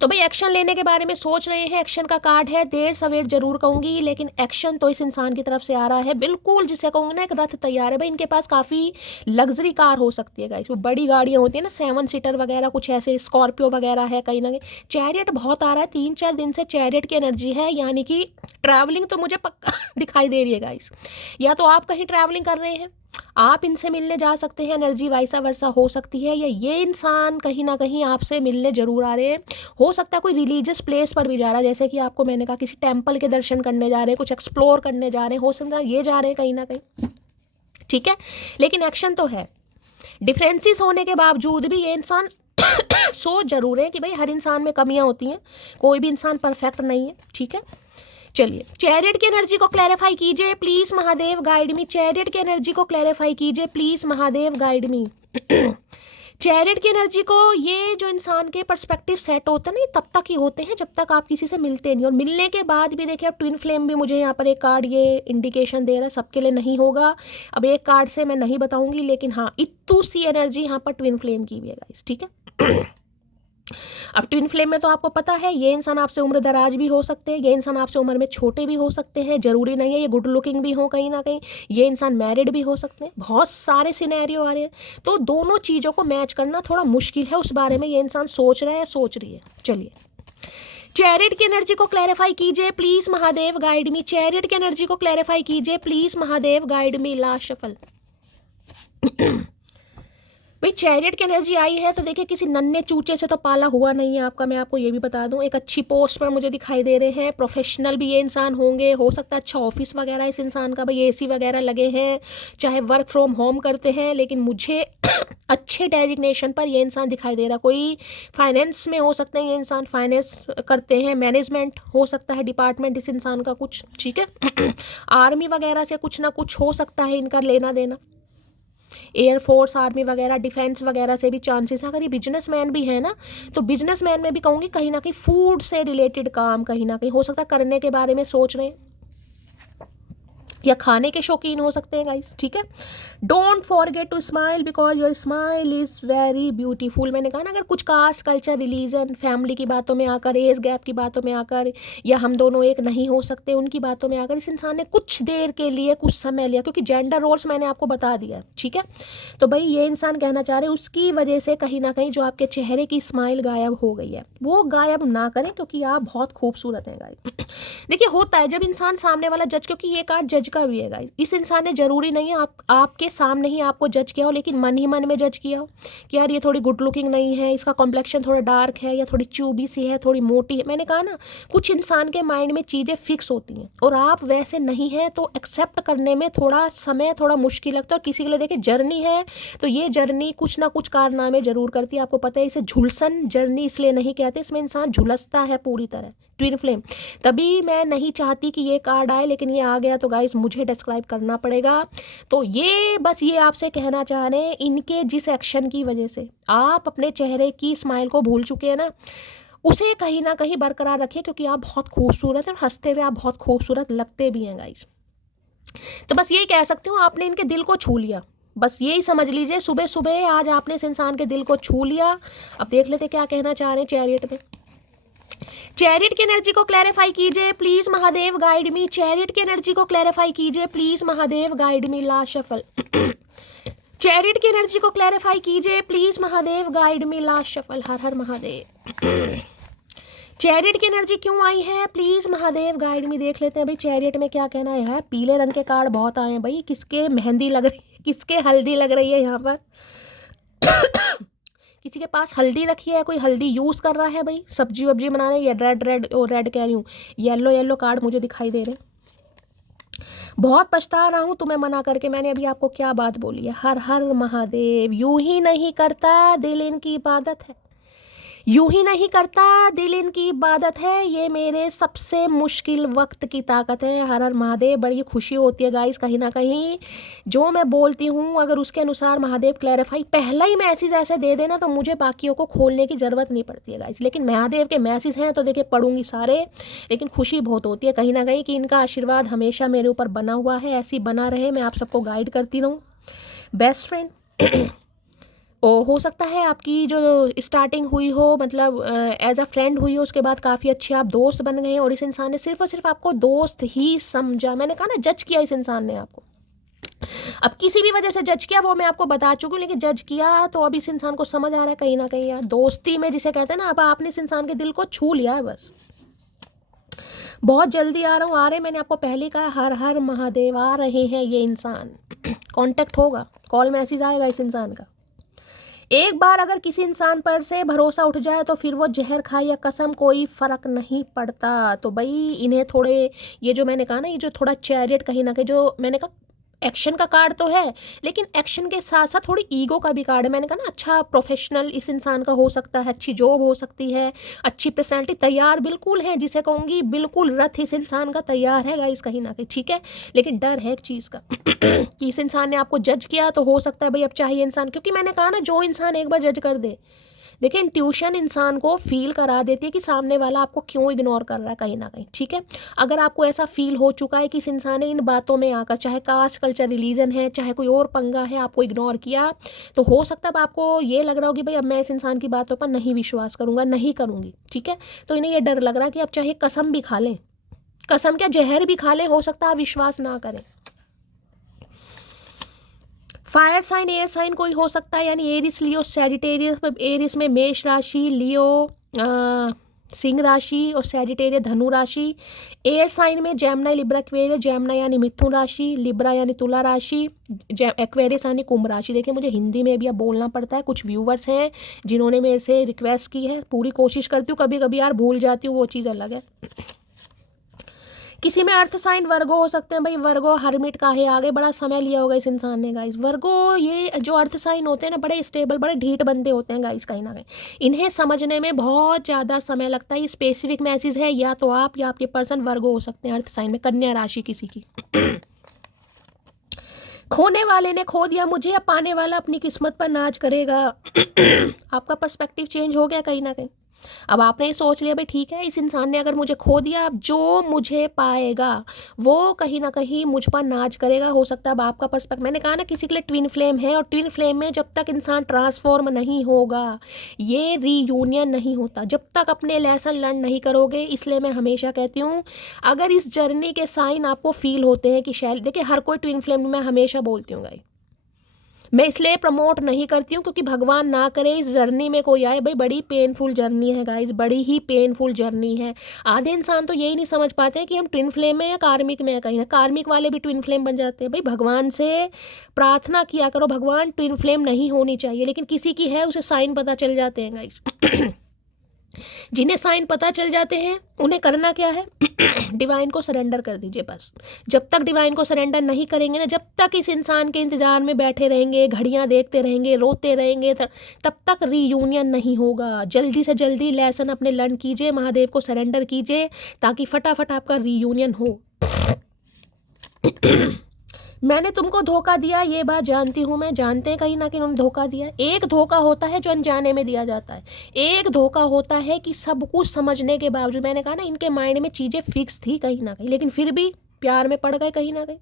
तो भाई एक्शन लेने के बारे में सोच रहे हैं, एक्शन का कार्ड है, देर सवेर जरूर कहूंगी, लेकिन एक्शन तो इस इंसान की तरफ से आ रहा है बिल्कुल, जिसे कहूंगी ना एक रथ तैयार है। भाई इनके पास काफ़ी लग्जरी कार हो सकती है गाइस, वो बड़ी गाड़ियाँ होती है ना 7 सीटर वगैरह, कुछ ऐसे स्कॉर्पियो वगैरह है कहीं ना कहीं। चैरियट बहुत आ रहा है, 3-4 दिन से चैरियट की एनर्जी है, यानी कि ट्रैवलिंग तो मुझे पक्का दिखाई दे रही है गाइस। या तो आप कहीं ट्रैवलिंग कर रहे हैं, आप इनसे मिलने जा सकते हैं, एनर्जी वाइसा वर्सा हो सकती है, या ये इंसान कहीं ना कहीं आपसे मिलने जरूर आ रहे हैं। हो सकता है कोई रिलीजियस प्लेस पर भी जा रहा है, जैसे कि आपको मैंने कहा किसी टेम्पल के दर्शन करने जा रहे हैं, कुछ एक्सप्लोर करने जा रहे हैं, हो सकता है ये जा रहे हैं कहीं ना कहीं, ठीक है। लेकिन एक्शन तो है। डिफरेंसेस होने के बावजूद भी ये इंसान सोच जरूर है कि भाई हर इंसान में कमियां होती हैं, कोई भी इंसान परफेक्ट नहीं है, ठीक है। चलिए चैरियट की एनर्जी को क्लैरिफाई कीजिए please Mahadev guide me, chariot की एनर्जी को क्लैरिफाई कीजिए please Mahadev guide me. Chariot की एनर्जी को, ये जो इंसान के पर्सपेक्टिव सेट होते हैं ना, ये तब तक ही होते हैं जब तक आप किसी से मिलते नहीं, और मिलने के बाद भी देखिए अब ट्विन फ्लेम भी मुझे यहाँ पर एक कार्ड ये इंडिकेशन दे रहा है, सबके लिए नहीं होगा। अब एक कार्ड से मैं नहीं बताऊंगी, लेकिन हाँ इतू सी एनर्जी यहाँ पर ट्विन फ्लेम की भी है गाइस, ठीक है। अब ट्विन फ्लेम में तो आपको पता है ये इंसान आपसे उम्र दराज भी हो सकते हैं, ये इंसान आपसे उम्र में छोटे भी हो सकते हैं, जरूरी नहीं है ये गुड लुकिंग भी हो कहीं ना कहीं, ये इंसान मैरिड भी हो सकते हैं, बहुत सारे सिनेरियो आ रहे हैं। तो दोनों चीज़ों को मैच करना थोड़ा मुश्किल है, उस बारे में ये इंसान सोच रहा है, सोच रही है। चलिए चैरियट की एनर्जी को क्लैरिफाई कीजिए please Mahadev guide me, chariot की एनर्जी को क्लैरिफाई कीजिए please Mahadev guide me. Last shuffle. भाई चैरियट की एनर्जी आई है तो देखिए किसी नन्हे चूचे से तो पाला हुआ नहीं है आपका, मैं आपको ये भी बता दूं। एक अच्छी पोस्ट पर मुझे दिखाई दे रहे हैं, प्रोफेशनल भी ये इंसान होंगे, हो सकता है अच्छा ऑफिस वगैरह इस इंसान का, भाई एसी वगैरह लगे हैं, चाहे वर्क फ्रॉम होम करते हैं, लेकिन मुझे अच्छे डेजिग्नेशन पर ये इंसान दिखाई दे रहा। कोई फाइनेंस में हो सकते हैं ये इंसान, फाइनेंस करते हैं, मैनेजमेंट हो सकता है डिपार्टमेंट इस इंसान का कुछ, ठीक है। आर्मी वगैरह से कुछ ना कुछ हो सकता है इनका लेना देना, एयरफोर्स आर्मी वगैरह डिफेंस वगैरह से भी चांसेस। अगर ये बिजनेसमैन भी है ना, तो बिजनेसमैन में भी कहूँगी कहीं ना कहीं फूड से रिलेटेड काम कहीं ना कहीं हो सकता है करने के बारे में सोच रहे हैं, या खाने के शौकीन हो सकते हैं गाइस, ठीक है। Don't forget to smile because your smile is very beautiful. मैंने कहा ना, अगर कुछ कास्ट कल्चर रिलीजन फैमिली की बातों में आकर, एज गैप की बातों में आकर, या हम दोनों एक नहीं हो सकते उनकी बातों में आकर इस इंसान ने कुछ देर के लिए कुछ समय लिया, क्योंकि जेंडर रोल्स मैंने आपको बता दिया, ठीक है। तो भाई ये इंसान कहना चाह रहे हैं उसकी वजह से कहीं ना कहीं जो आपके चेहरे की स्माइल गायब हो गई है, वो गायब ना करें क्योंकि आप बहुत खूबसूरत हैं गाइस। देखिए होता है जब इंसान सामने वाला जज, क्योंकि ये कार्ड जज का भी है गाइस, इस इंसान ने जरूरी नहीं है आपके सामने ही आपको जज किया हो, लेकिन मन ही मन में जज किया हो कि यार ये थोड़ी गुड लुकिंग नहीं है, इसका कॉम्प्लेक्शन थोड़ा डार्क है, या थोड़ी चूबी सी है, थोड़ी मोटी है। मैंने कहा ना, कुछ इंसान के माइंड में चीज़ें फिक्स होती हैं और आप वैसे नहीं है, तो एक्सेप्ट करने में थोड़ा समय, थोड़ा मुश्किल लगता है। और किसी के लिए देखिए जर्नी है, तो ये जर्नी कुछ ना कुछ कारनामे जरूर करती है। आपको पता है इसे झुलसन जर्नी इसलिए नहीं कहते, इसमें इंसान झुलसता है पूरी तरह, ट्विन फ्लेम। तभी मैं नहीं चाहती कि ये कार्ड आए, लेकिन ये आ गया तो गाइस मुझे डिस्क्राइब करना पड़ेगा। तो ये बस ये आपसे कहना चाह रहे हैं, इनके जिस एक्शन की वजह से आप अपने चेहरे की स्माइल को भूल चुके हैं ना, उसे कहीं ना कहीं बरकरार रखिए, क्योंकि आप बहुत खूबसूरत हैं और हंसते हुए आप बहुत खूबसूरत लगते भी हैं गाइस। तो बस यही कह सकती हूँ, आपने इनके दिल को छू लिया, बस यही समझ लीजिए। सुबह सुबह आज आपने इस इंसान के दिल को छू लिया। अब देख लेते क्या कहना चाह रहे हैं चैरियट में। चैरियट की एनर्जी को क्लैरिफाई कीजिए please Mahadev, guide me. Chariot की एनर्जी को क्लैरिफाई कीजिए please Mahadev, guide me. Last shuffle. Chariot की एनर्जी को क्लैरिफाई कीजिए please Mahadev, guide me. Last shuffle. Her her Mahadev. Chariot की एनर्जी क्यों आई है प्लीज महादेव, गाइड मी। देख लेते हैं भाई चैरियट में क्या कहना है यार। पीले रंग के कार्ड बहुत आए हैं भाई, किसके मेहंदी लग रही है, किसके हल्दी लग रही है यहाँ पर। किसी के पास हल्दी रखी है, कोई हल्दी यूज़ कर रहा है भाई, सब्जी वब्जी बना रहे हैं, या रेड रेड और रेड कह रही हूँ, येलो येलो कार्ड मुझे दिखाई दे रहे हैं। बहुत पछता रहा हूँ तुम्हें मना करके, मैंने अभी आपको क्या बात बोली है। हर हर महादेव। यूं ही नहीं करता दिल इनकी इबादत है, यूं ही नहीं करता दिल इनकी इबादत है, ये मेरे सबसे मुश्किल वक्त की ताकत है। हर हर महादेव। बड़ी खुशी होती है गाइस कहीं ना कहीं जो मैं बोलती हूँ, अगर उसके अनुसार महादेव क्लैरिफाई पहला ही मैसेज ऐसे दे देना, तो मुझे बाकियों को खोलने की ज़रूरत नहीं पड़ती है गाइस। लेकिन महादेव के मैसेज हैं तो देखिए पढ़ूंगी सारे, लेकिन खुशी बहुत होती है कहीं ना कहीं कि इनका आशीर्वाद हमेशा मेरे ऊपर बना हुआ है, ऐसी बना रहे, मैं आप सबको गाइड करती रहूँ। बेस्ट फ्रेंड हो सकता है आपकी जो स्टार्टिंग हुई हो, मतलब एज अ फ्रेंड हुई हो, उसके बाद काफ़ी अच्छे आप दोस्त बन गए हैं, और इस इंसान ने सिर्फ और सिर्फ आपको दोस्त ही समझा। मैंने कहा ना, जज किया इस इंसान ने आपको। अब किसी भी वजह से जज किया वो मैं आपको बता चुकी हूँ, लेकिन जज किया तो अब इस इंसान को समझ आ रहा है कहीं ना कहीं यार, दोस्ती में जिसे कहते हैं ना, अब आपने इस इंसान के दिल को छू लिया है बस। बहुत जल्दी आ रहा हूँ, आ रहे, मैंने आपको पहले कहा हर हर महादेव, आ रहे हैं ये इंसान। कांटेक्ट होगा, कॉल मैसेज आएगा इस इंसान का। एक बार अगर किसी इंसान पर से भरोसा उठ जाए तो फिर वो जहर खाए या कसम कोई फ़र्क नहीं पड़ता। तो भाई इन्हें थोड़े, ये जो मैंने कहा ना, ये जो थोड़ा चैरियट कहीं ना कहीं, जो मैंने कहा एक्शन का कार्ड तो है, लेकिन एक्शन के साथ साथ थोड़ी ईगो का भी कार्ड है। मैंने कहा ना, अच्छा प्रोफेशनल इस इंसान का हो सकता है, अच्छी जॉब हो सकती है, अच्छी पर्सनैलिटी, तैयार बिल्कुल है, जिसे कहूँगी बिल्कुल रथ इस इंसान का तैयार है गाइस कहीं ना कहीं, ठीक है। लेकिन डर है एक चीज़ का कि इस इंसान ने आपको जज किया, तो हो सकता है भाई अब चाहिए इंसान, क्योंकि मैंने कहा ना, जो इंसान एक बार जज कर दे, देखिए इंट्यूशन इंसान को फील करा देती है कि सामने वाला आपको क्यों इग्नोर कर रहा है कहीं ना कहीं, ठीक है। अगर आपको ऐसा फील हो चुका है कि इस इंसान ने इन बातों में आकर, चाहे कास्ट कल्चर रिलीजन है, चाहे कोई और पंगा है, आपको इग्नोर किया, तो हो सकता है अब आपको ये लग रहा हो कि भाई अब मैं इस इंसान की बातों पर नहीं विश्वास करूंगा, नहीं करूंगी, ठीक है। तो इन्हें ये डर लग रहा है कि अब चाहे कसम भी खा लें, कसम क्या जहर भी खा लें, हो सकता है आप विश्वास ना करें। फायर साइन एयर साइन कोई हो सकता है, यानी एरिस लियो सैजिटेरियस। एरिस में मेष राशि, लियो सिंह राशि और सैजिटेरियस धनु राशि। एयर साइन में जेमिनी लिब्रा एक्वेरियस, जेमिनी यानी मिथुन राशि, लिब्रा यानी तुला राशि, एक्वेरियस यानी कुंभ राशि। देखिए मुझे हिंदी में भी अब बोलना पड़ता है, कुछ व्यूवर्स हैं जिन्होंने मेरे से रिक्वेस्ट की है, पूरी कोशिश करती हूँ, कभी कभी यार भूल जाती हूँ, वो चीज़ अलग है। किसी में अर्थ साइन वर्गो हो सकते हैं भाई, वर्गो हरमिट का है, आगे बड़ा समय लिया होगा इस इंसान ने गाइस। वर्गो ये जो अर्थ साइन होते हैं ना, बड़े स्टेबल, बड़े ढीठ बंदे होते हैं गाइस, कहीं ना कहीं इन्हें समझने में बहुत ज़्यादा समय लगता है। ये स्पेसिफिक मैसेज है, या तो आप या आपके पर्सन वर्गो हो सकते हैं अर्थ साइन में, कन्या राशि किसी की। खोने वाले ने खो दिया मुझे, अब पाने वाला अपनी किस्मत पर नाज करेगा। आपका पर्सपेक्टिव चेंज हो गया कहीं ना कहीं। अब आपने ये सोच लिया भाई ठीक है, इस इंसान ने अगर मुझे खो दिया, अब जो मुझे पाएगा वो कहीं ना कहीं मुझ पर नाज करेगा। हो सकता है अब आपका पर्सपेक्टिव, मैंने कहा ना किसी के लिए ट्विन फ्लेम है, और ट्विन फ्लेम में जब तक इंसान ट्रांसफॉर्म नहीं होगा, ये रीयूनियन नहीं होता जब तक अपने लेसन लर्न नहीं करोगे। इसलिए मैं हमेशा कहती हूँ, अगर इस जर्नी के साइन आपको फील होते हैं कि शायद, देखिए हर कोई ट्विन फ्लेम, मैं हमेशा बोलती हूँ गाइस, मैं इसलिए प्रमोट नहीं करती हूँ क्योंकि भगवान ना करे इस जर्नी में कोई आए, भाई बड़ी पेनफुल जर्नी है गाइस, बड़ी ही पेनफुल जर्नी है। आधे इंसान तो यही नहीं समझ पाते हैं कि हम ट्विन फ्लेम में या कार्मिक में है, कहीं ना कार्मिक वाले भी ट्विन फ्लेम बन जाते हैं। भाई भगवान से प्रार्थना किया करो, भगवान ट्विन फ्लेम नहीं होनी चाहिए, लेकिन किसी की है, उसे साइन पता चल जाते हैं गाइस। जिन्हें साइन पता चल जाते हैं उन्हें करना क्या है, डिवाइन को सरेंडर कर दीजिए बस। जब तक डिवाइन को सरेंडर नहीं करेंगे ना, जब तक इस इंसान के इंतजार में बैठे रहेंगे, घड़ियां देखते रहेंगे, रोते रहेंगे, तब तक रीयूनियन नहीं होगा। जल्दी से जल्दी लेसन अपने लर्न कीजिए, महादेव को सरेंडर कीजिए, ताकि फटाफट आपका रीयूनियन हो। मैंने तुमको धोखा दिया, ये बात जानती हूँ मैं, जानते हैं कहीं ना कहीं उन्होंने धोखा दिया। एक धोखा होता है जो अनजाने में दिया जाता है, एक धोखा होता है कि सब कुछ समझने के बावजूद, मैंने कहा ना इनके माइंड में चीज़ें फिक्स थी कहीं ना कहीं, लेकिन फिर भी प्यार में पड़ गए कहीं ना कहीं।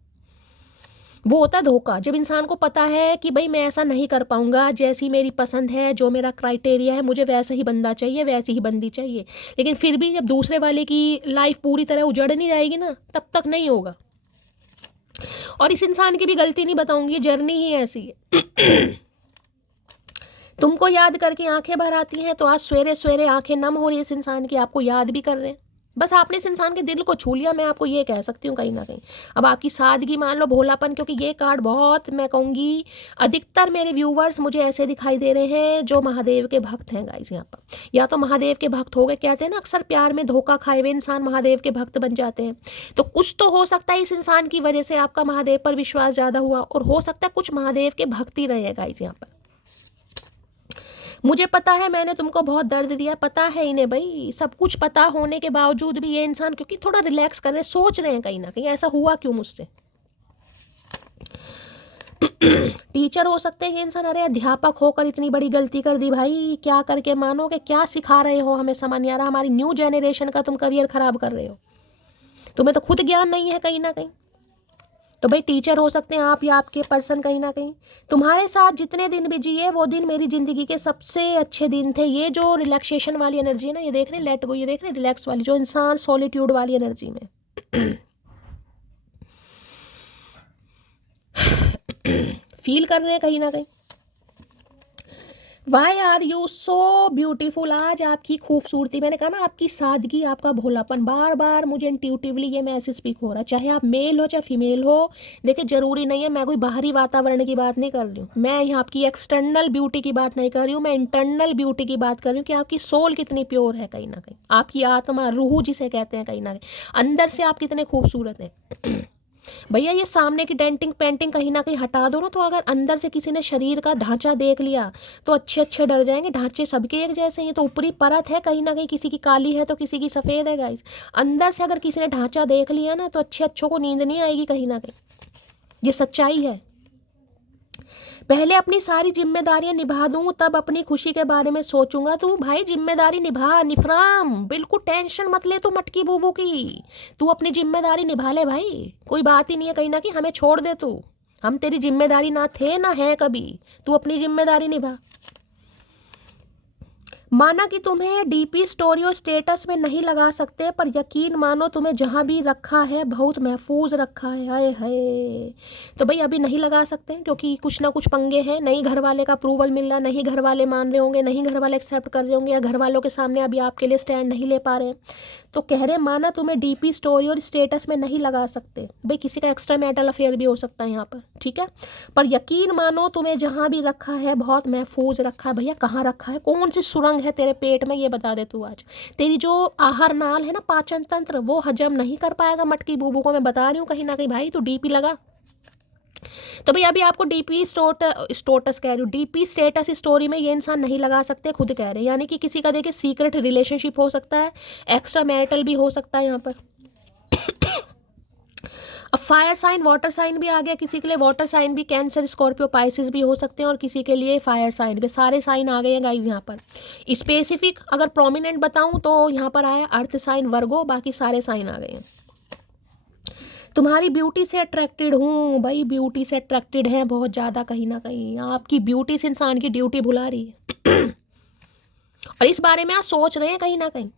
वो होता है धोखा, जब इंसान को पता है कि भाई मैं ऐसा नहीं कर पाऊंगा, जैसी मेरी पसंद है, जो मेरा क्राइटेरिया है, मुझे वैसा ही बंदा चाहिए, वैसी ही बंदी चाहिए, लेकिन फिर भी जब दूसरे वाले की लाइफ पूरी तरह उजड़ नहीं जाएगी ना, तब तक नहीं होगा। और इस इंसान की भी गलती नहीं बताऊंगी, जर्नी ही ऐसी है। तुमको याद करके आंखें भर आती हैं, तो आज सवेरे सवेरे आंखें नम हो रही है इस इंसान की, आपको याद भी कर रहे हैं। बस आपने इस इंसान के दिल को छू लिया, मैं आपको ये कह सकती हूँ कहीं ना कहीं। अब आपकी सादगी मान लो, भोलापन, क्योंकि ये कार्ड बहुत, मैं कहूँगी अधिकतर मेरे व्यूवर्स मुझे ऐसे दिखाई दे रहे हैं जो महादेव के भक्त हैं गाइस। यहाँ पर या तो महादेव के भक्त हो गए, कहते हैं ना अक्सर प्यार में धोखा खाए हुए इंसान महादेव के भक्त बन जाते हैं। तो कुछ तो हो सकता है इस इंसान की वजह से आपका महादेव पर विश्वास ज़्यादा हुआ, और हो सकता है कुछ महादेव के भक्त ही रहे हैं गाइस यहाँ पर। मुझे पता है मैंने तुमको बहुत दर्द दिया, पता है इन्हें भाई, सब कुछ पता होने के बावजूद भी ये इंसान क्योंकि थोड़ा रिलैक्स कर रहे हैं, सोच रहे हैं कहीं ना कहीं ऐसा हुआ क्यों मुझसे। टीचर हो सकते हैं ये इंसान, अरे अध्यापक होकर इतनी बड़ी गलती कर दी भाई, क्या करके मानोगे, क्या सिखा रहे हो हमें, समझ नहीं आ रहा। हमारी न्यू जनरेशन का तुम करियर खराब कर रहे हो, तुम्हें तो खुद ज्ञान नहीं है कहीं ना कहीं। तो भाई टीचर हो सकते हैं आप या आपके पर्सन कहीं ना कहीं। तुम्हारे साथ जितने दिन भी जिए वो दिन मेरी ज़िंदगी के सबसे अच्छे दिन थे। ये जो रिलैक्सेशन वाली एनर्जी है ना, ये देख रहे हैं लेट गो, ये देख रहे हैं रिलैक्स वाली, जो इंसान सॉलिट्यूड वाली एनर्जी में फील कर रहे हैं कहीं ना कहीं। Why are you so beautiful, आज आपकी खूबसूरती, मैंने कहा ना आपकी सादगी, आपका भोलापन, बार बार मुझे इंट्यूटिवली ये मैसेज स्पीक हो रहा है, चाहे आप मेल हो चाहे फीमेल हो। देखिए ज़रूरी नहीं है, मैं कोई बाहरी वातावरण की बात नहीं कर रही हूँ, मैं यहाँ आपकी एक्सटर्नल ब्यूटी की बात नहीं कर रही हूँ, मैं इंटरनल ब्यूटी की बात कर रही हूँ कि आपकी सोल कितनी प्योर है कहीं ना कहीं, आपकी आत्मा, रूह जिसे कहते हैं कहीं ना कहीं, अंदर से आप कितने खूबसूरत हैं। भैया ये सामने की डेंटिंग पेंटिंग कहीं ना कहीं हटा दो ना, तो अगर अंदर से किसी ने शरीर का ढांचा देख लिया तो अच्छे अच्छे डर जाएंगे। ढांचे सबके एक जैसे हैं, तो ऊपरी परत है कहीं ना कहीं, किसी की काली है तो किसी की सफ़ेद है गाइस। अंदर से अगर किसी ने ढांचा देख लिया ना, तो अच्छे अच्छों को नींद नहीं आएगी कहीं ना कहीं, ये सच्चाई है। पहले अपनी सारी जिम्मेदारियां निभा दूं, तब अपनी खुशी के बारे में सोचूंगा। तू भाई जिम्मेदारी निभा, निफराम, बिल्कुल टेंशन मत ले तू मटकी बूबू की, तू अपनी जिम्मेदारी निभा ले भाई, कोई बात ही नहीं है कहीं ना कि हमें छोड़ दे तू, हम तेरी जिम्मेदारी ना थे ना है कभी, तू अपनी जिम्मेदारी निभा। माना कि तुम्हें डीपी स्टोरी और स्टेटस में नहीं लगा सकते, पर यकीन मानो तुम्हें जहाँ भी रखा है बहुत महफूज रखा है। हाय हाय। तो भाई अभी नहीं लगा सकते क्योंकि कुछ ना कुछ पंगे हैं, नहीं घर वाले का अप्रूवल मिल रहा, नहीं घर वाले मान रहे होंगे, नहीं घर वाले एक्सेप्ट कर रहे होंगे, या घर वालों के सामने अभी आपके लिए स्टैंड नहीं ले पा रहे हैं। तो कह रहे माना तुम्हें डीपी स्टोरी और स्टेटस में नहीं लगा सकते, भाई किसी का एक्स्ट्रा मैरिटल अफेयर भी हो सकता है यहाँ पर, ठीक है। पर यकीन मानो तुम्हें जहाँ भी रखा है बहुत महफूज रखा है। भैया कहाँ रखा है, कौन सी सुरंग है तेरे पेट में, ये बता दे तू आज। तेरी जो आहार नाल है ना, पाचन तंत्र, वो हजम नहीं कर पाएगा मटकी बूबू को, मैं बता रही हूँ कहीं ना कहीं भाई, तो डीपी लगा। तो भाई अभी आपको डीपी स्टोटस कह रही हूँ, डीपी स्टेटस स्टोरी में ये इंसान नहीं लगा सकते, खुद कह रहे हैं। यानी कि किसी का देखिए सीक्रेट रिलेशनशिप हो सकता है, एक्स्ट्रा मैरिटल भी हो सकता है यहाँ पर। अब फायर साइन वाटर साइन भी आ गया, किसी के लिए वाटर साइन भी कैंसर स्कॉर्पियो पाइसिस भी हो सकते हैं, और किसी के लिए फायर साइन भी, सारे साइन आ गए हैं गाइज यहाँ पर। स्पेसिफिक अगर प्रोमिनेंट बताऊं तो यहाँ पर आया अर्थ साइन वर्गो, बाकी सारे साइन आ गए हैं। तुम्हारी ब्यूटी से अट्रैक्टेड हूँ भाई, ब्यूटी से अट्रैक्टेड है बहुत ज़्यादा, कहीं ना कहीं आपकी ब्यूटी से इंसान की ड्यूटी भुला रही है। और इस बारे में आप सोच रहे हैं कहीं ना कहीं,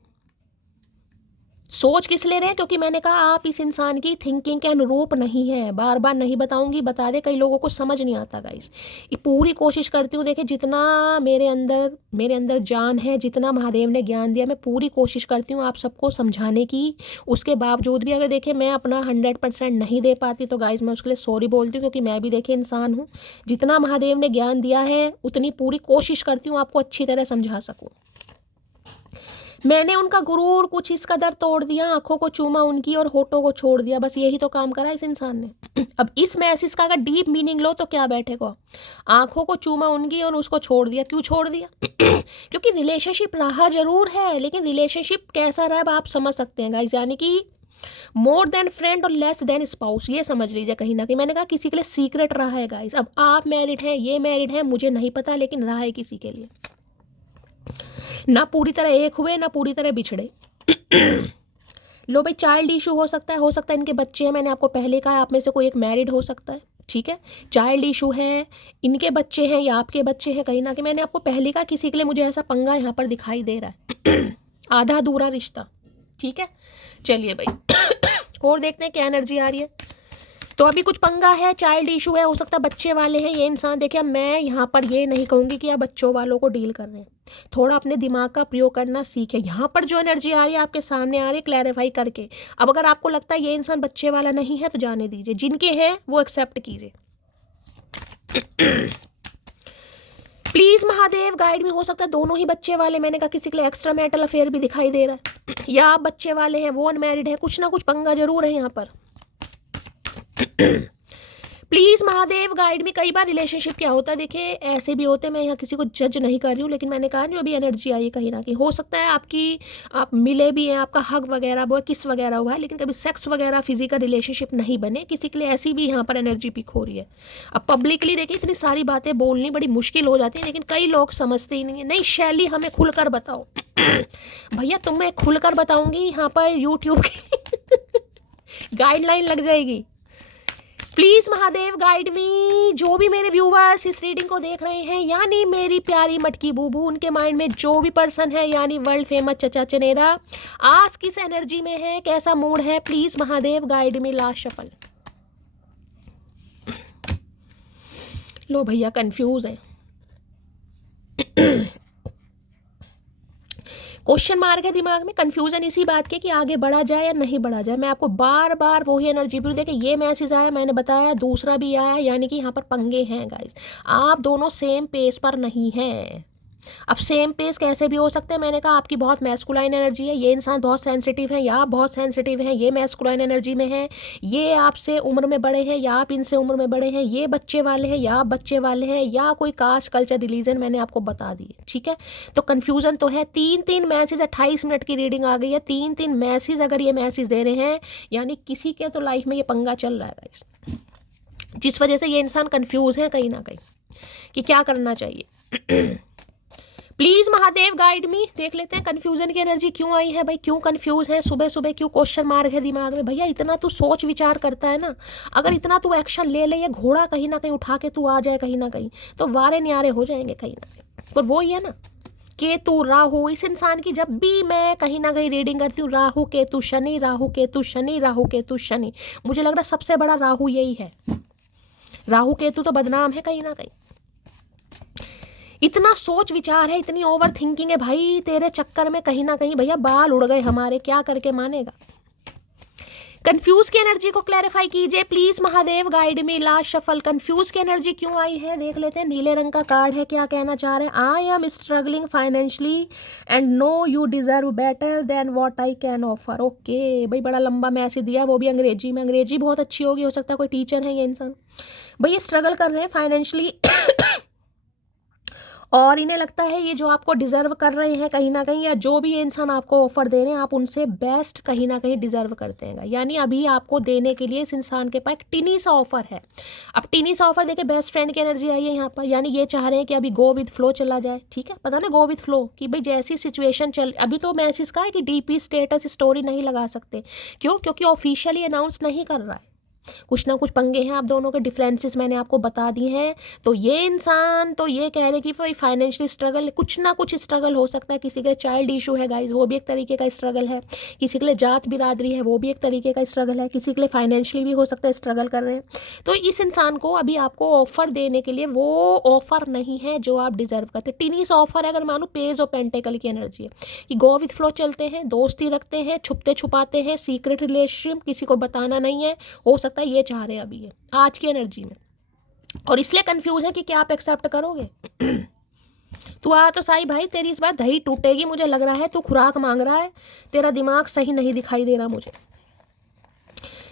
सोच किस ले रहे हैं, क्योंकि मैंने कहा आप इस इंसान की थिंकिंग के अनुरूप नहीं है। बार बार नहीं बताऊंगी, बता दे, कई लोगों को समझ नहीं आता गाइस। ये पूरी कोशिश करती हूँ, देखिए जितना मेरे अंदर जान है, जितना महादेव ने ज्ञान दिया, मैं पूरी कोशिश करती हूँ आप सबको समझाने की। उसके बावजूद भी अगर देखें मैं अपना 100% नहीं दे पाती तो गाइस मैं उसके लिए सॉरी बोलती हूँ, क्योंकि मैं भी देखे इंसान हूँ। जितना महादेव ने ज्ञान दिया है उतनी पूरी कोशिश करती हूँ आपको अच्छी तरह समझा सकूँ। मैंने उनका गुरूर कुछ इस कदर तोड़ दिया, आंखों को चूमा उनकी और होठों को छोड़ दिया, बस यही तो काम करा इस इंसान ने। अब इस मैसेज का अगर डीप मीनिंग लो तो क्या बैठेगा, आंखों को चूमा उनकी और उसको छोड़ दिया। क्यों छोड़ दिया? क्योंकि रिलेशनशिप रहा जरूर है, लेकिन रिलेशनशिप कैसा रहा अब आप समझ सकते हैं गाइस, यानी कि मोर देन फ्रेंड और लेस देन स्पाउस, ये समझ लीजिए कहीं ना कहीं। मैंने कहा किसी के लिए सीक्रेट रहा है गाइस। अब आप मैरिड हैं, ये मैरिड है, मुझे नहीं पता, लेकिन रहा है किसी के लिए। ना पूरी तरह एक हुए, ना पूरी तरह बिछड़े। लो भाई, चाइल्ड इशू हो सकता है इनके बच्चे हैं, मैंने आपको पहले कहा आप में से कोई एक मैरिड हो सकता है, ठीक है। चाइल्ड इशू है, इनके बच्चे हैं या आपके बच्चे हैं, कहीं ना कहीं मैंने आपको पहले कहा किसी के लिए मुझे ऐसा पंगा यहाँ पर दिखाई दे रहा है। आधा अधूरा रिश्ता, ठीक है। चलिए भाई और देखते हैं क्या एनर्जी आ रही है। तो अभी कुछ पंगा है, चाइल्ड इशू है, हो सकता है बच्चे वाले हैं ये इंसान। देखिए मैं यहाँ पर ये नहीं कहूँगी कि आप बच्चों वालों को डील कर रहे हैं, थोड़ा अपने दिमाग का प्रयोग करना सीखें। यहाँ पर जो एनर्जी आ रही है आपके सामने आ रही है, क्लैरिफाई करके। अब अगर आपको लगता है ये इंसान बच्चे वाला नहीं है तो जाने दीजिए, जिनके हैं वो एक्सेप्ट कीजिए। प्लीज महादेव गाइड भी हो सकता है दोनों ही बच्चे वाले, मैंने कहा किसी के लिए एक्स्ट्रा मैरिटल अफेयर भी दिखाई दे रहा है, या आप बच्चे वाले हैं वो अनमैरिड है, कुछ ना कुछ पंगा जरूर है यहाँ पर। Please Mahadev guide me. कई बार रिलेशनशिप क्या होता है, देखिए ऐसे भी होते हैं, मैं यहाँ किसी को जज नहीं कर रही हूँ, लेकिन मैंने कहा नहीं अभी एनर्जी आई है कहीं ना कहीं, हो सकता है आप मिले भी हैं, आपका हक वगैरह वो किस वगैरह हुआ है, लेकिन कभी सेक्स वगैरह फिजिकल रिलेशनशिप नहीं बने किसी के लिए, ऐसी भी यहाँ पर एनर्जी पिक हो रही है। अब पब्लिकली देखिए इतनी सारी बातें बोलनी बड़ी मुश्किल हो जाती है, लेकिन कई लोग समझते ही नहीं है। नहीं शैली हमें खुलकर बताओ। भैया तुम्हें खुलकर बताऊंगी, यहाँ पर यूट्यूब की गाइडलाइन लग जाएगी। प्लीज महादेव गाइड मी। जो भी मेरे व्यूवर्स इस रीडिंग को देख रहे हैं, यानी मेरी प्यारी मटकी बूबू, उनके माइंड में जो भी पर्सन है, यानी वर्ल्ड फेमस चचा चनेरा, आज किस एनर्जी में है, कैसा मूड है, please Mahadev guide me. Last shuffle. लो भैया कंफ्यूज है, क्वेश्चन मार्क है दिमाग में, कंफ्यूजन इसी बात के कि आगे बढ़ा जाए या नहीं बढ़ा जाए। मैं आपको बार बार वही एनर्जी भी देखिए, ये मैसेज आया मैंने बताया, दूसरा भी आया, यानी कि यहाँ पर पंगे हैं गाइस, आप दोनों सेम पेज पर नहीं हैं। अब सेम पेज कैसे भी हो सकते हैं, मैंने कहा आपकी बहुत मैस्कुलाइन एनर्जी है, ये इंसान बहुत सेंसिटिव है, या आप बहुत सेंसिटिव हैं, ये मैस्कुलाइन एनर्जी में है, ये आपसे उम्र में बड़े हैं या आप इनसे उम्र में बड़े हैं, ये बच्चे वाले हैं या आप बच्चे वाले हैं, या कोई कास्ट कल्चर रिलीजन मैंने आपको बता दिए, ठीक है। तो कन्फ्यूजन तो है। 3 मैसेज 28 मिनट की रीडिंग आ गई है, 3 मैसेज अगर ये मैसेज दे रहे हैं, यानी किसी के तो लाइफ में ये पंगा चल रहा है, जिस वजह से ये इंसान कन्फ्यूज है कहीं ना कहीं कि क्या करना चाहिए। प्लीज महादेव गाइड मी। देख लेते हैं कंफ्यूजन की एनर्जी क्यों आई है भाई, क्यों कंफ्यूज है, सुबह सुबह क्यों क्वेश्चन मार्क है दिमाग में। भैया इतना तू सोच विचार करता है ना, अगर इतना तू एक्शन ले ले, ये घोड़ा कहीं ना कहीं उठा के तू आ जाए कहीं ना कहीं, तो वारे न्यारे हो जाएंगे कहीं ना कहीं। पर वो ही है ना केतु राहु, इस इंसान की जब भी मैं कहीं ना कहीं रीडिंग करती हूँ, राहु केतु शनि, राहु केतु शनि, राहु केतु शनि, मुझे लग रहा है सबसे बड़ा राहु यही है। राहु केतु तो बदनाम है कहीं ना कहीं। इतना सोच विचार है, इतनी ओवर थिंकिंग है भाई, तेरे चक्कर में कहीं ना कहीं भैया बाल उड़ गए हमारे, क्या करके मानेगा। कंफ्यूज की एनर्जी को क्लैरिफाई कीजिए please Mahadev, guide me. Last shuffle, confuse की एनर्जी क्यों आई है देख लेते हैं। नीले रंग का कार्ड है, क्या कहना चाह रहे हैं। I am struggling financially and no you deserve better than what I can offer. Okay भाई, बड़ा लंबा मैसेज दिया, वो भी अंग्रेजी में। अंग्रेजी बहुत अच्छी होगी, हो सकता है कोई टीचर है ये इंसान। भाई ये स्ट्रगल कर रहे हैं फाइनेंशियली और इन्हें लगता है ये जो आपको डिजर्व कर रहे हैं कहीं ना कहीं, या जो भी ये इंसान आपको ऑफर दे रहे हैं आप उनसे बेस्ट कहीं ना कहीं डिजर्व करते हैं। यानी अभी आपको देने के लिए इस इंसान के पास एक टिनी सा ऑफर है। अब टिनी सा ऑफर देके बेस्ट फ्रेंड की एनर्जी आई है यहाँ पर, यानी ये चाह रहे हैं कि अभी गो विद फ्लो चला जाए। ठीक है, पता ना गो विद फ्लो, कि भाई जैसी सिचुएशन चल, अभी तो मैसेज का है कि डीपी स्टेटस स्टोरी नहीं लगा सकते। क्यों? क्योंकि ऑफिशियली अनाउंस नहीं कर रहा है। कुछ ना कुछ पंगे हैं आप दोनों के, डिफरेंसेस मैंने आपको बता दिए हैं। तो ये इंसान तो ये कह रहे कि भाई फाइनेंशियली स्ट्रगल, कुछ ना कुछ स्ट्रगल हो सकता है। किसी के चाइल्ड इशू है गाइज, वो भी एक तरीके का स्ट्रगल है। किसी के लिए जात बिरादरी है, वो भी एक तरीके का स्ट्रगल है। किसी के लिए फाइनेंशियली भी हो सकता है स्ट्रगल कर रहे हैं। तो इस इंसान को अभी आपको ऑफर देने के लिए वो ऑफर नहीं है जो आप डिजर्व करते। टिनी सा ऑफर है, अगर मानो पेज और पेंटेकल की एनर्जी है कि गो विथ फ्लो चलते हैं, दोस्ती रखते हैं, छुपते छुपाते हैं, सीक्रेट रिलेशनशिप, किसी को बताना नहीं है, हो सकता है ये चाह रहे हैं अभी ये आज की एनर्जी में। और इसलिए कंफ्यूज है कि क्या आप एक्सेप्ट करोगे। तू आ तो सही भाई, तेरी इस बार दही टूटेगी मुझे लग रहा है। तू खुराक मांग रहा है, तेरा दिमाग सही नहीं दिखाई दे रहा मुझे।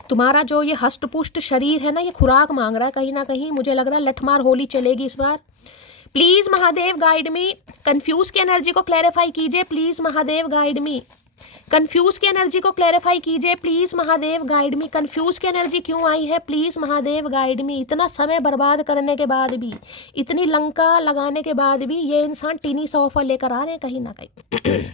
तुम्हारा जो ये हष्ट पुष्ट शरीर है ना, ये खुराक मांग रहा है कहीं ना कहीं, मुझे लग रहा है लठमार होली चलेगी इस बार। Please Mahadev guide me, confuse की एनर्जी को क्लैरिफाई कीजिए please Mahadev guide me. Confuse की एनर्जी को क्लैरिफाई कीजिए please Mahadev guide me. Confuse की एनर्जी क्यों आई है प्लीज महादेव गाइड मी। इतना समय बर्बाद करने के बाद भी, इतनी लंका लगाने के बाद भी ये इंसान टीनी सा ऑफर लेकर आ रहे हैं कहीं ना कहीं।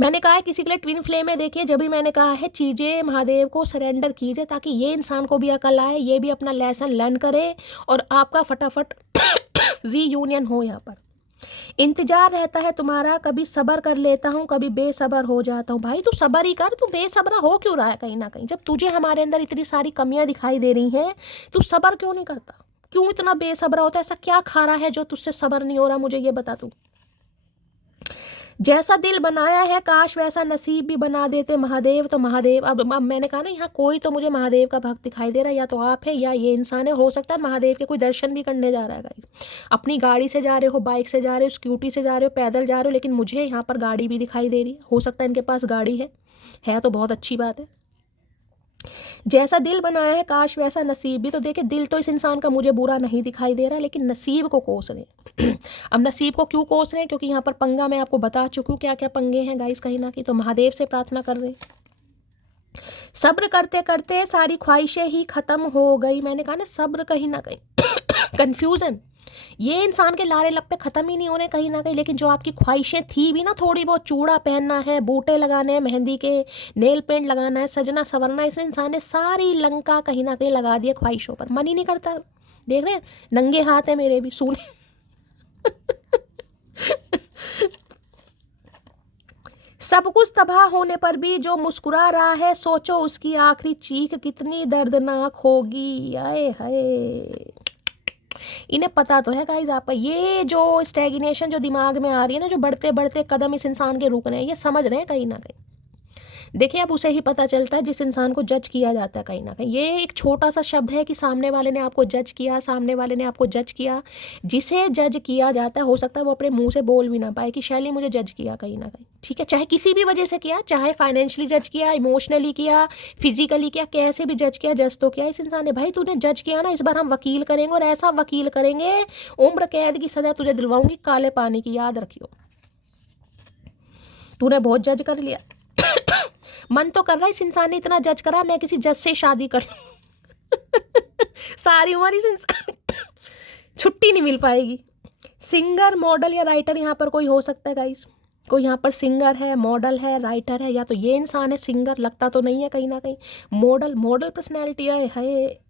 मैंने कहा है किसी के लिए ट्विन फ्लेम में देखिए, जब भी मैंने कहा है चीज़ें महादेव को सरेंडर कीजिए ताकि ये इंसान को भी अकल आए, ये भी अपना लेसन लर्न करे और आपका फटाफट रीयूनियन हो। यहाँ पर इंतजार रहता है तुम्हारा, कभी सब्र कर लेता हूँ, कभी बेसब्र हो जाता हूँ। भाई तू सब्र ही कर, तू बेसब्रा हो क्यों रहा है कहीं ना कहीं। जब तुझे हमारे अंदर इतनी सारी कमियां दिखाई दे रही हैं, तू सब्र क्यों नहीं करता? क्यों इतना बेसब्रा होता है? ऐसा क्या खा रहा है जो तुझसे सब्र नहीं हो रहा, मुझे ये बता तू। जैसा दिल बनाया है काश वैसा नसीब भी बना देते महादेव। तो महादेव, अब मैंने कहा ना यहाँ कोई तो मुझे महादेव का भक्त दिखाई दे रहा है, या तो आप है या ये इंसान है। हो सकता है महादेव के कोई दर्शन भी करने जा रहा है गाइस। अपनी गाड़ी से जा रहे हो, बाइक से जा रहे हो, स्कूटी से जा रहे हो, पैदल जा रहे हो, लेकिन मुझे यहाँ पर गाड़ी भी दिखाई दे रही है। हो सकता है इनके पास गाड़ी है तो बहुत अच्छी बात है। जैसा दिल बनाया है काश वैसा नसीब भी। तो देखिए दिल तो इस इंसान का मुझे बुरा नहीं दिखाई दे रहा है, लेकिन नसीब को कोस रहे हैं। अब नसीब को क्यों कोस रहे हैं? क्योंकि यहाँ पर पंगा मैं आपको बता चुकी हूँ क्या क्या पंगे हैं गाइस कहीं ना कहीं। तो महादेव से प्रार्थना कर रहे हैं। सब्र करते करते सारी ख्वाहिशें ही खत्म हो गई। मैंने कहा ना सब्र कहीं ना कहीं कंफ्यूजन, ये इंसान के लारे लप्पे खत्म ही नहीं हो रहे कहीं ना कहीं। लेकिन जो आपकी ख्वाहिशें थी भी ना, थोड़ी बहुत, चूड़ा पहनना है, बूटे लगाने हैं, मेहंदी के नेल पेंट लगाना है, सजना संवरना, इस इंसान ने सारी लंका कहीं ना कहीं लगा दिया ख्वाहिशों पर। मन ही नहीं करता। देख रहे हैं नंगे हाथ है मेरे भी, सुने सब कुछ तबाह होने पर भी जो मुस्कुरा रहा है, सोचो उसकी आखिरी चीख कितनी दर्दनाक होगी। आए हाय, इन्हें पता तो है गाइज आपका ये जो स्टैग्नेशन जो दिमाग में आ रही है ना, जो बढ़ते बढ़ते कदम इस इंसान के रुक रहे हैं, ये समझ रहे हैं कहीं ना कहीं। देखिए अब उसे ही पता चलता है जिस इंसान को जज किया जाता है कहीं ना कहीं। ये एक छोटा सा शब्द है कि सामने वाले ने आपको जज किया, सामने वाले ने आपको जज किया। जिसे जज किया जाता है हो सकता है वो अपने मुंह से बोल भी ना पाए कि शैली मुझे जज किया कहीं ना कहीं। ठीक है, चाहे किसी भी वजह से किया, चाहे फाइनेंशियली जज किया, इमोशनली किया, फिजिकली किया, कैसे भी जज किया, जज तो किया इस इंसान ने। भाई तूने जज किया ना, इस बार हम वकील करेंगे और ऐसा वकील करेंगे, उम्र कैद की सजा तुझे दिलवाऊंगी काले पानी की, याद रखियो। तूने बहुत जज कर लिया। मन तो कर रहा है इस इंसान ने इतना जज करा मैं किसी जज से शादी कर लूं। सारी उम्र इस इंसान छुट्टी नहीं मिल पाएगी। सिंगर, मॉडल या राइटर यहाँ पर कोई हो सकता है गाइस। कोई यहाँ पर सिंगर है, मॉडल है, राइटर है, या तो ये इंसान है सिंगर, लगता तो नहीं है कहीं ना कहीं। मॉडल पर्सनैलिटी है।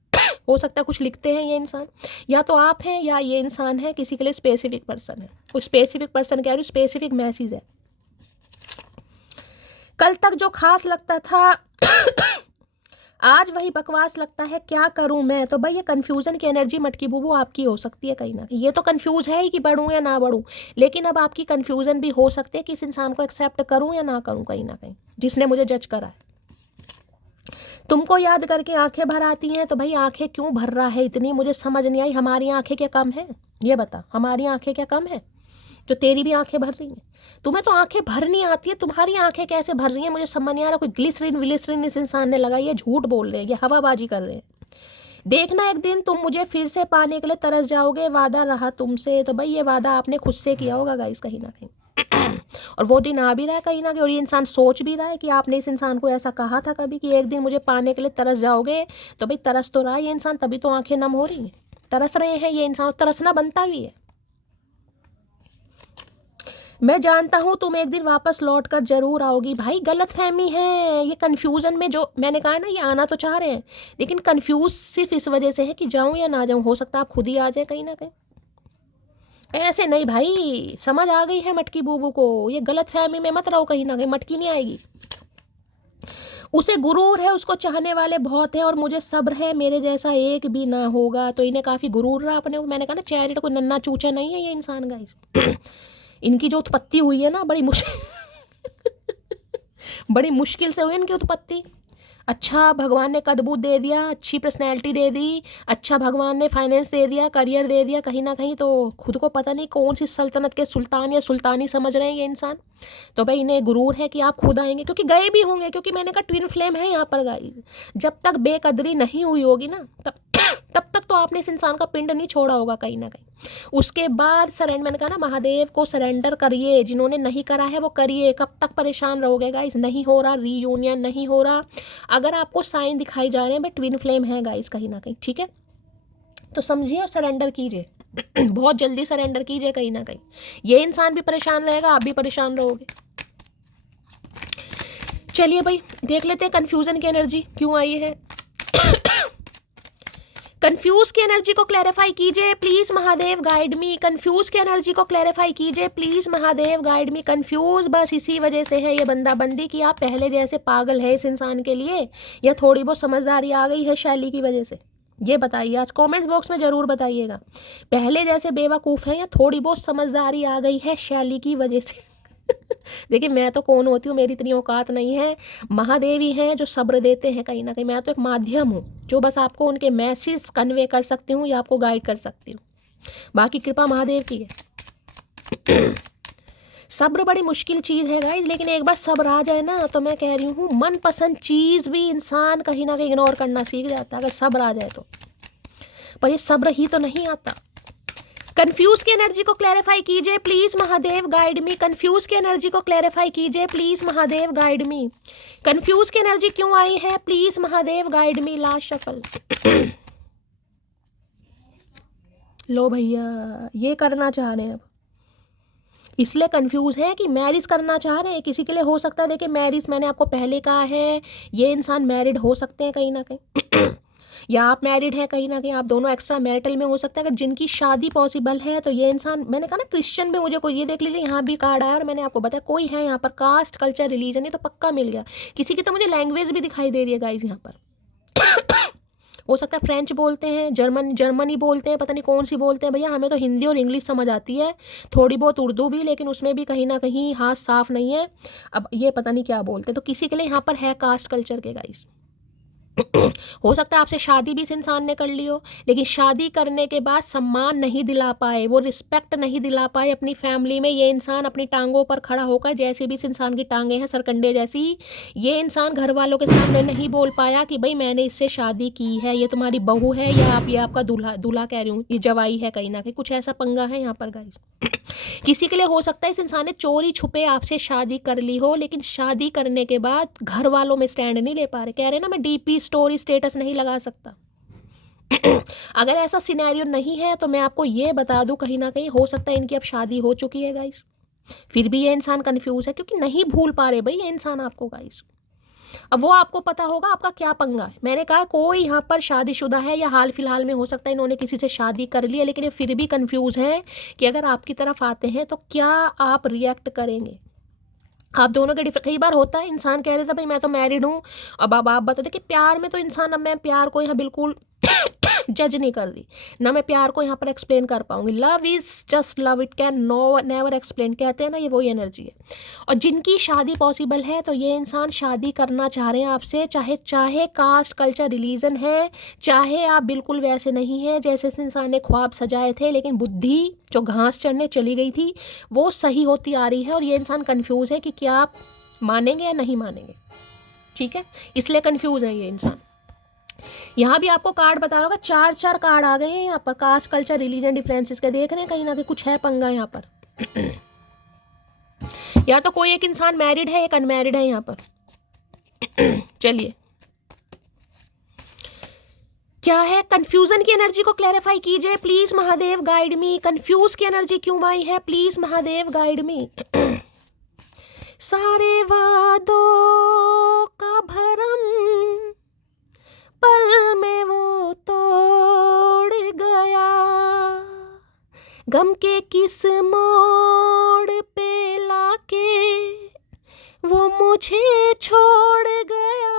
हो सकता है कुछ लिखते हैं ये इंसान, या तो आप हैं या ये इंसान है किसी के लिए स्पेसिफिक पर्सन है। कोई स्पेसिफिक पर्सन कह रही हूँ, स्पेसिफिक मैसेज है। कल तक जो खास लगता था आज वही बकवास लगता है, क्या करूं मैं। तो भाई ये कन्फ्यूजन की एनर्जी मटकी बुबू आपकी हो सकती है कहीं ना कहीं। ये तो कन्फ्यूज है ही कि बढ़ूं या ना बढ़ूं, लेकिन अब आपकी कन्फ्यूजन भी हो सकती है कि इस इंसान को एक्सेप्ट करूं या ना करूं कहीं ना कहीं, जिसने मुझे जज करा है। तुमको याद करके आंखें भर आती हैं, तो भाई आंखें क्यों भर रहा है इतनी, मुझे समझ नहीं आई। हमारी आंखें क्या कम है, ये बता, हमारी आंखें क्या कम है जो तेरी भी आंखें भर रही हैं। तुम्हें तो आंखें भरनी आती है, तुम्हारी आंखें कैसे भर रही हैं मुझे समझ नहीं आ रहा। कोई ग्लिसरीन विलिसरीन इस इंसान ने लगाई है, झूठ बोल रहे हैं, ये हवाबाजी कर रहे हैं। देखना एक दिन तुम मुझे फिर से पाने के लिए तरस जाओगे, वादा रहा तुमसे। तो भाई ये वादा आपने खुद से किया होगा गाइस कहीं ना कहीं और वो दिन आ भी रहा है कहीं ना कहीं, और ये इंसान सोच भी रहा है कि आपने इस इंसान को ऐसा कहा था कभी कि एक दिन मुझे पाने के लिए तरस जाओगे। तो भाई तरस तो रहा है ये इंसान, तभी तो आंखें नम हो रही हैं, तरस रहे हैं ये इंसान, तरसना बनता भी है। मैं जानता हूँ तुम एक दिन वापस लौट कर जरूर आओगी। भाई गलत फहमी है ये, कन्फ्यूजन में जो मैंने कहा ना, ये आना तो चाह रहे हैं लेकिन कन्फ्यूज सिर्फ इस वजह से है कि जाऊं या ना जाऊं। हो सकता है आप खुद ही आ जाए कहीं ना कहीं, ऐसे नहीं भाई। समझ आ गई है मटकी बूबू को, ये गलत फहमी में मत रहो कहीं ना कहीं, मटकी नहीं आएगी। उसे गुरूर है, उसको चाहने वाले बहुत हैं और मुझे सब्र है मेरे जैसा एक भी ना होगा। तो इन्हें काफ़ी गुरूर रहा अपने, मैंने कहा ना चेहरे कोई नन्ना चूचा नहीं है ये इंसान गाइस। इनकी जो उत्पत्ति हुई है ना बड़ी बड़ी मुश्किल से हुई इनकी उत्पत्ति। अच्छा भगवान ने कदबूत दे दिया, अच्छी पर्सनैलिटी दे दी, अच्छा भगवान ने फाइनेंस दे दिया, करियर दे दिया कहीं ना कहीं, तो खुद को पता नहीं कौन सी सल्तनत के सुल्तान या सुल्तानी समझ रहे हैं ये इंसान। तो भाई इन्हें गुरूर है कि आप खुद आएंगे, क्योंकि गए भी होंगे, क्योंकि मैंने कहा ट्विन फ्लेम है यहाँ पर गाइस। जब तक बेकदरी नहीं हुई होगी ना तब तक तो आपने इस इंसान का पिंड नहीं छोड़ा होगा कहीं ना कहीं। उसके बाद सरेंडर, मैंने कहा ना महादेव को सरेंडर करिए, जिन्होंने नहीं करा है वो करिए। कब तक परेशान रहोगे गाइस, नहीं हो रहा रीयूनियन, नहीं हो रहा। अगर आपको साइन दिखाई जा रहे हैं भाई ट्विन फ्लेम है गाइस कहीं ना कहीं, ठीक है, तो समझिए और सरेंडर कीजिए। बहुत जल्दी सरेंडर कीजिए कहीं ना कहीं। ये इंसान भी परेशान रहेगा, आप भी परेशान रहोगे। चलिए भाई देख लेते हैं कन्फ्यूजन की एनर्जी क्यों आई है। कंफ्यूज की एनर्जी को क्लैरिफाई कीजिए please Mahadev guide me. Confuse की एनर्जी को क्लैरिफाई कीजिए please Mahadev guide me. Confuse बस इसी वजह से है ये बंदा बंदी कि आप पहले जैसे पागल है इस इंसान के लिए, या थोड़ी बहुत समझदारी आ गई है शैली की वजह से। ये बताइए, आज कमेंट बॉक्स में ज़रूर बताइएगा, पहले जैसे बेवकूफ़ हैं या थोड़ी बहुत समझदारी आ गई है शैली की वजह से। देखिए मैं तो कौन होती हूँ, मेरी इतनी औकात नहीं है। महादेव ही हैं जो सब्र देते हैं कहीं ना कहीं, मैं तो एक माध्यम हूँ जो बस आपको उनके मैसेज कन्वे कर सकती हूँ या आपको गाइड कर सकती हूँ, बाकी कृपा महादेव की है। सब्र बड़ी मुश्किल चीज़ है गाइज, लेकिन एक बार सब्र आ जाए ना तो मैं कह रही हूँ मनपसंद चीज़ भी इंसान कहीं ना कहीं इग्नोर करना सीख जाता है अगर सब्र आ जाए तो। पर ये सब्र ही तो नहीं आता। कंफ्यूज की एनर्जी को क्लैरिफाई कीजिए please Mahadev guide me. Confuse की एनर्जी को क्लैरिफाई कीजिए please Mahadev guide me. Confuse की एनर्जी क्यों आई है please Mahadev guide me. Last shuffle. लो भैया ये करना चाह रहे हैं अब, इसलिए कंफ्यूज है कि मैरिज करना चाह रहे हैं किसी के लिए। हो सकता है देखिए मैरिज मैंने आपको पहले कहा है, ये इंसान मैरिड हो सकते हैं कहीं ना कहीं या आप मैरिड हैं कहीं ना कहीं, आप दोनों एक्स्ट्रा मैरिटल में हो सकता है। अगर जिनकी शादी पॉसिबल है तो ये इंसान, मैंने कहा ना क्रिश्चियन में मुझे कोई, ये देख लीजिए यहाँ भी कार्ड आया और मैंने आपको बताया कोई है यहाँ पर, कास्ट कल्चर रिलीजन ये तो पक्का मिल गया। किसी की तो मुझे लैंग्वेज भी दिखाई दे रही है गाइज यहाँ पर। हो सकता है फ्रेंच बोलते हैं, जर्मनी बोलते हैं, पता नहीं कौन सी बोलते हैं भैया, हमें तो हिंदी और इंग्लिश समझ आती है, थोड़ी बहुत उर्दू भी, लेकिन उसमें भी कहीं ना कहीं हाथ साफ नहीं है। अब ये पता नहीं क्या बोलते हैं, तो किसी के लिए यहाँ पर है कास्ट कल्चर के गाइस। हो सकता है आपसे शादी भी इस इंसान ने कर ली हो, लेकिन शादी करने के बाद सम्मान नहीं दिला पाए, वो रिस्पेक्ट नहीं दिला पाए अपनी फैमिली में। ये इंसान अपनी टांगों पर खड़ा होकर, जैसे भी इस इंसान की टांगे हैं सरकंडे जैसी, ये इंसान घर वालों के सामने नहीं बोल पाया कि भाई मैंने इससे शादी की है, ये तुम्हारी बहू है, या आप ये आपका दूल्हा, दूल्हा कह रही हूँ, ये जवाई है कहीं ना कहीं, कुछ ऐसा पंगा है यहाँ पर गाइस। किसी के लिए हो सकता है इस इंसान ने चोरी छुपे आपसे शादी कर ली हो, लेकिन शादी करने के बाद घर वालों में स्टैंड नहीं ले पा रहे, कह रहे ना मैं डीपी स्टोरी स्टेटस नहीं लगा सकता। अगर ऐसा सिनेरियो नहीं है तो मैं आपको ये बता दूं कहीं ना कहीं हो सकता है इनकी अब शादी हो चुकी है गाइस, फिर भी ये इंसान कंफ्यूज है क्योंकि नहीं भूल पा रहे भाई ये इंसान आपको गाइस। अब वो आपको पता होगा आपका क्या पंगा है। मैंने कहा कोई यहाँ पर शादीशुदा है या हाल फिलहाल में हो सकता है इन्होंने किसी से शादी कर ली है, लेकिन ये फिर भी कंफ्यूज हैं कि अगर आपकी तरफ आते हैं तो क्या आप रिएक्ट करेंगे। आप दोनों के कई बार होता है इंसान कह देता भाई मैं तो मैरिड हूँ, अब आप बता देखिए प्यार में तो इंसान, अब मैं प्यार को यहाँ बिल्कुल जज नहीं कर रही ना, मैं प्यार को यहाँ पर एक्सप्लेन कर पाऊंगी। Love is just love, it can no never explain, कहते हैं ना, ये वही एनर्जी है। और जिनकी शादी पॉसिबल है तो ये इंसान शादी करना चाह रहे हैं आपसे, चाहे कास्ट कल्चर रिलीजन है, चाहे आप बिल्कुल वैसे नहीं हैं जैसे इस इंसान ने ख्वाब सजाए थे, लेकिन बुद्धि जो घास चढ़ने चली गई थी वो सही होती आ रही है। और ये इंसान कन्फ्यूज़ है कि क्या आप मानेंगे या नहीं मानेंगे, ठीक है, इसलिए कन्फ्यूज़ है ये इंसान। यहाँ भी आपको कार्ड बता रहा होगा, 4 कार्ड आ गए हैं यहाँ पर, कास्ट कल्चर रिलीजन डिफरेंसेस के, देख रहे हैं कहीं ना कहीं कुछ है पंगा यहाँ पर। या तो कोई एक इंसान मैरिड है, एक अनमैरिड है यहाँ पर। चलिए क्या है, कंफ्यूजन की एनर्जी को क्लैरिफाई कीजिए please Mahadev, guide me. Confuse की एनर्जी क्यों आई है, प्लीज महादेव गाइड मी। सारे वादों का भरम पल में वो तोड़ गया, गम के किस मोड़ पे लाके वो मुझे छोड़ गया,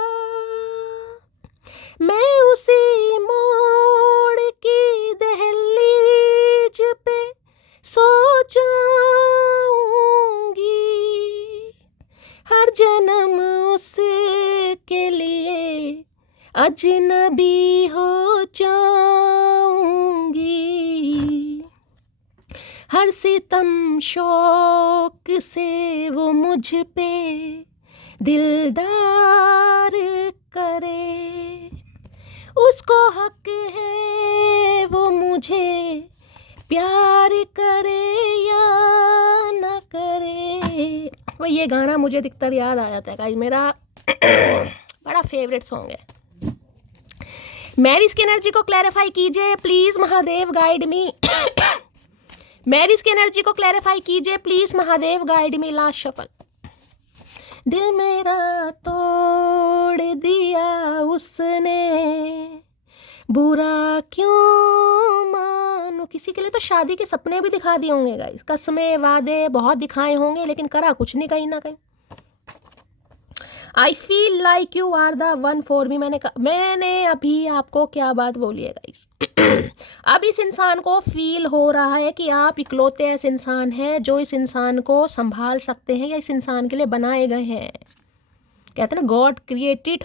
मैं उसी मोड़ की दहलीज पे सो जाऊंगी, हर जन्म उसके लिए अजनबी हो जाऊंगी, हर सितम शौक से वो मुझ पे दिलदार करे, उसको हक है वो मुझे प्यार करे या न करे। वो ये गाना मुझे अधिकतर याद आ जाता है गाइस, मेरा बड़ा फेवरेट सॉन्ग है। मैरिज की एनर्जी को क्लैरिफाई कीजिए please Mahadev, guide me. Marriage की एनर्जी को क्लैरिफाई कीजिए please Mahadev, guide me. Last shuffle. दिल मेरा तोड़ दिया उसने, बुरा क्यों मानूं। किसी के लिए तो शादी के सपने भी दिखा दिए होंगे गाइस, कसमें वादे बहुत दिखाए होंगे, लेकिन करा कुछ नहीं कहीं ना कहीं। I feel like you are the one for me. मैंने अभी आपको क्या बात बोली है गाइस। अब इस इंसान को फील हो रहा है कि आप इकलौते ऐसे इंसान हैं जो इस इंसान को संभाल सकते हैं या इस इंसान के लिए बनाए गए हैं। कहते हैं ना गॉड क्रिएटेड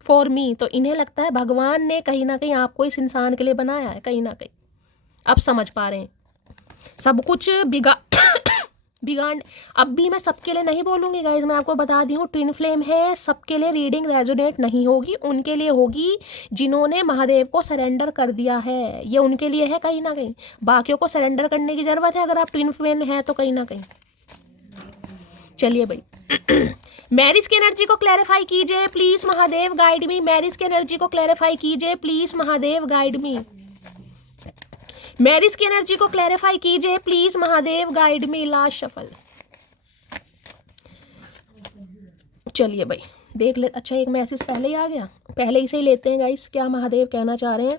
फॉर मी, तो इन्हें लगता है भगवान ने कहीं ना कहीं आपको इस इंसान के लिए बनाया है कहीं ना कहीं। अब समझ पा रहे हैं, सब कुछ बिगाड़। अब भी मैं सबके लिए नहीं बोलूँगी गाइज, मैं आपको बता दी हूँ ट्विन फ्लेम है, सबके लिए रीडिंग रेजोनेट नहीं होगी, उनके लिए होगी जिन्होंने महादेव को सरेंडर कर दिया है, ये उनके लिए है कहीं ना कहीं। बाकियों को सरेंडर करने की ज़रूरत है अगर आप ट्विन फ्लेम है तो कहीं ना कहीं। चलिए भाई, मैरिज की एनर्जी को क्लैरिफाई कीजिए please Mahadev, guide me. Marriage की एनर्जी को क्लैरिफाई कीजिए please Mahadev, guide me. Marriage की एनर्जी को क्लैरिफाई कीजिए please Mahadev, guide me. Last shuffle. चलिए भाई देख ले। अच्छा एक मैसेज पहले ही आ गया, पहले ही से ही लेते हैं गाइस, क्या महादेव कहना चाह रहे हैं।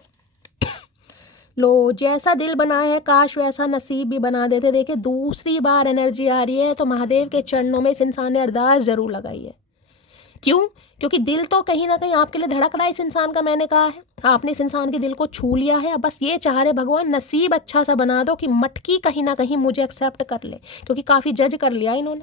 लो, जैसा दिल बनाया है काश वैसा नसीब भी बना देते। देखिए दूसरी बार एनर्जी आ रही है, तो महादेव के चरणों में इस इंसान ने अरदास जरूर लगाई है। क्यों? क्योंकि दिल तो कहीं ना कहीं आपके लिए धड़क रहा है इस इंसान का। मैंने कहा है आपने इस इंसान के दिल को छू लिया है, अब बस ये चाह रहे भगवान नसीब अच्छा सा बना दो कि मटकी कहीं ना कहीं मुझे एक्सेप्ट कर ले, क्योंकि काफ़ी जज कर लिया इन्होंने।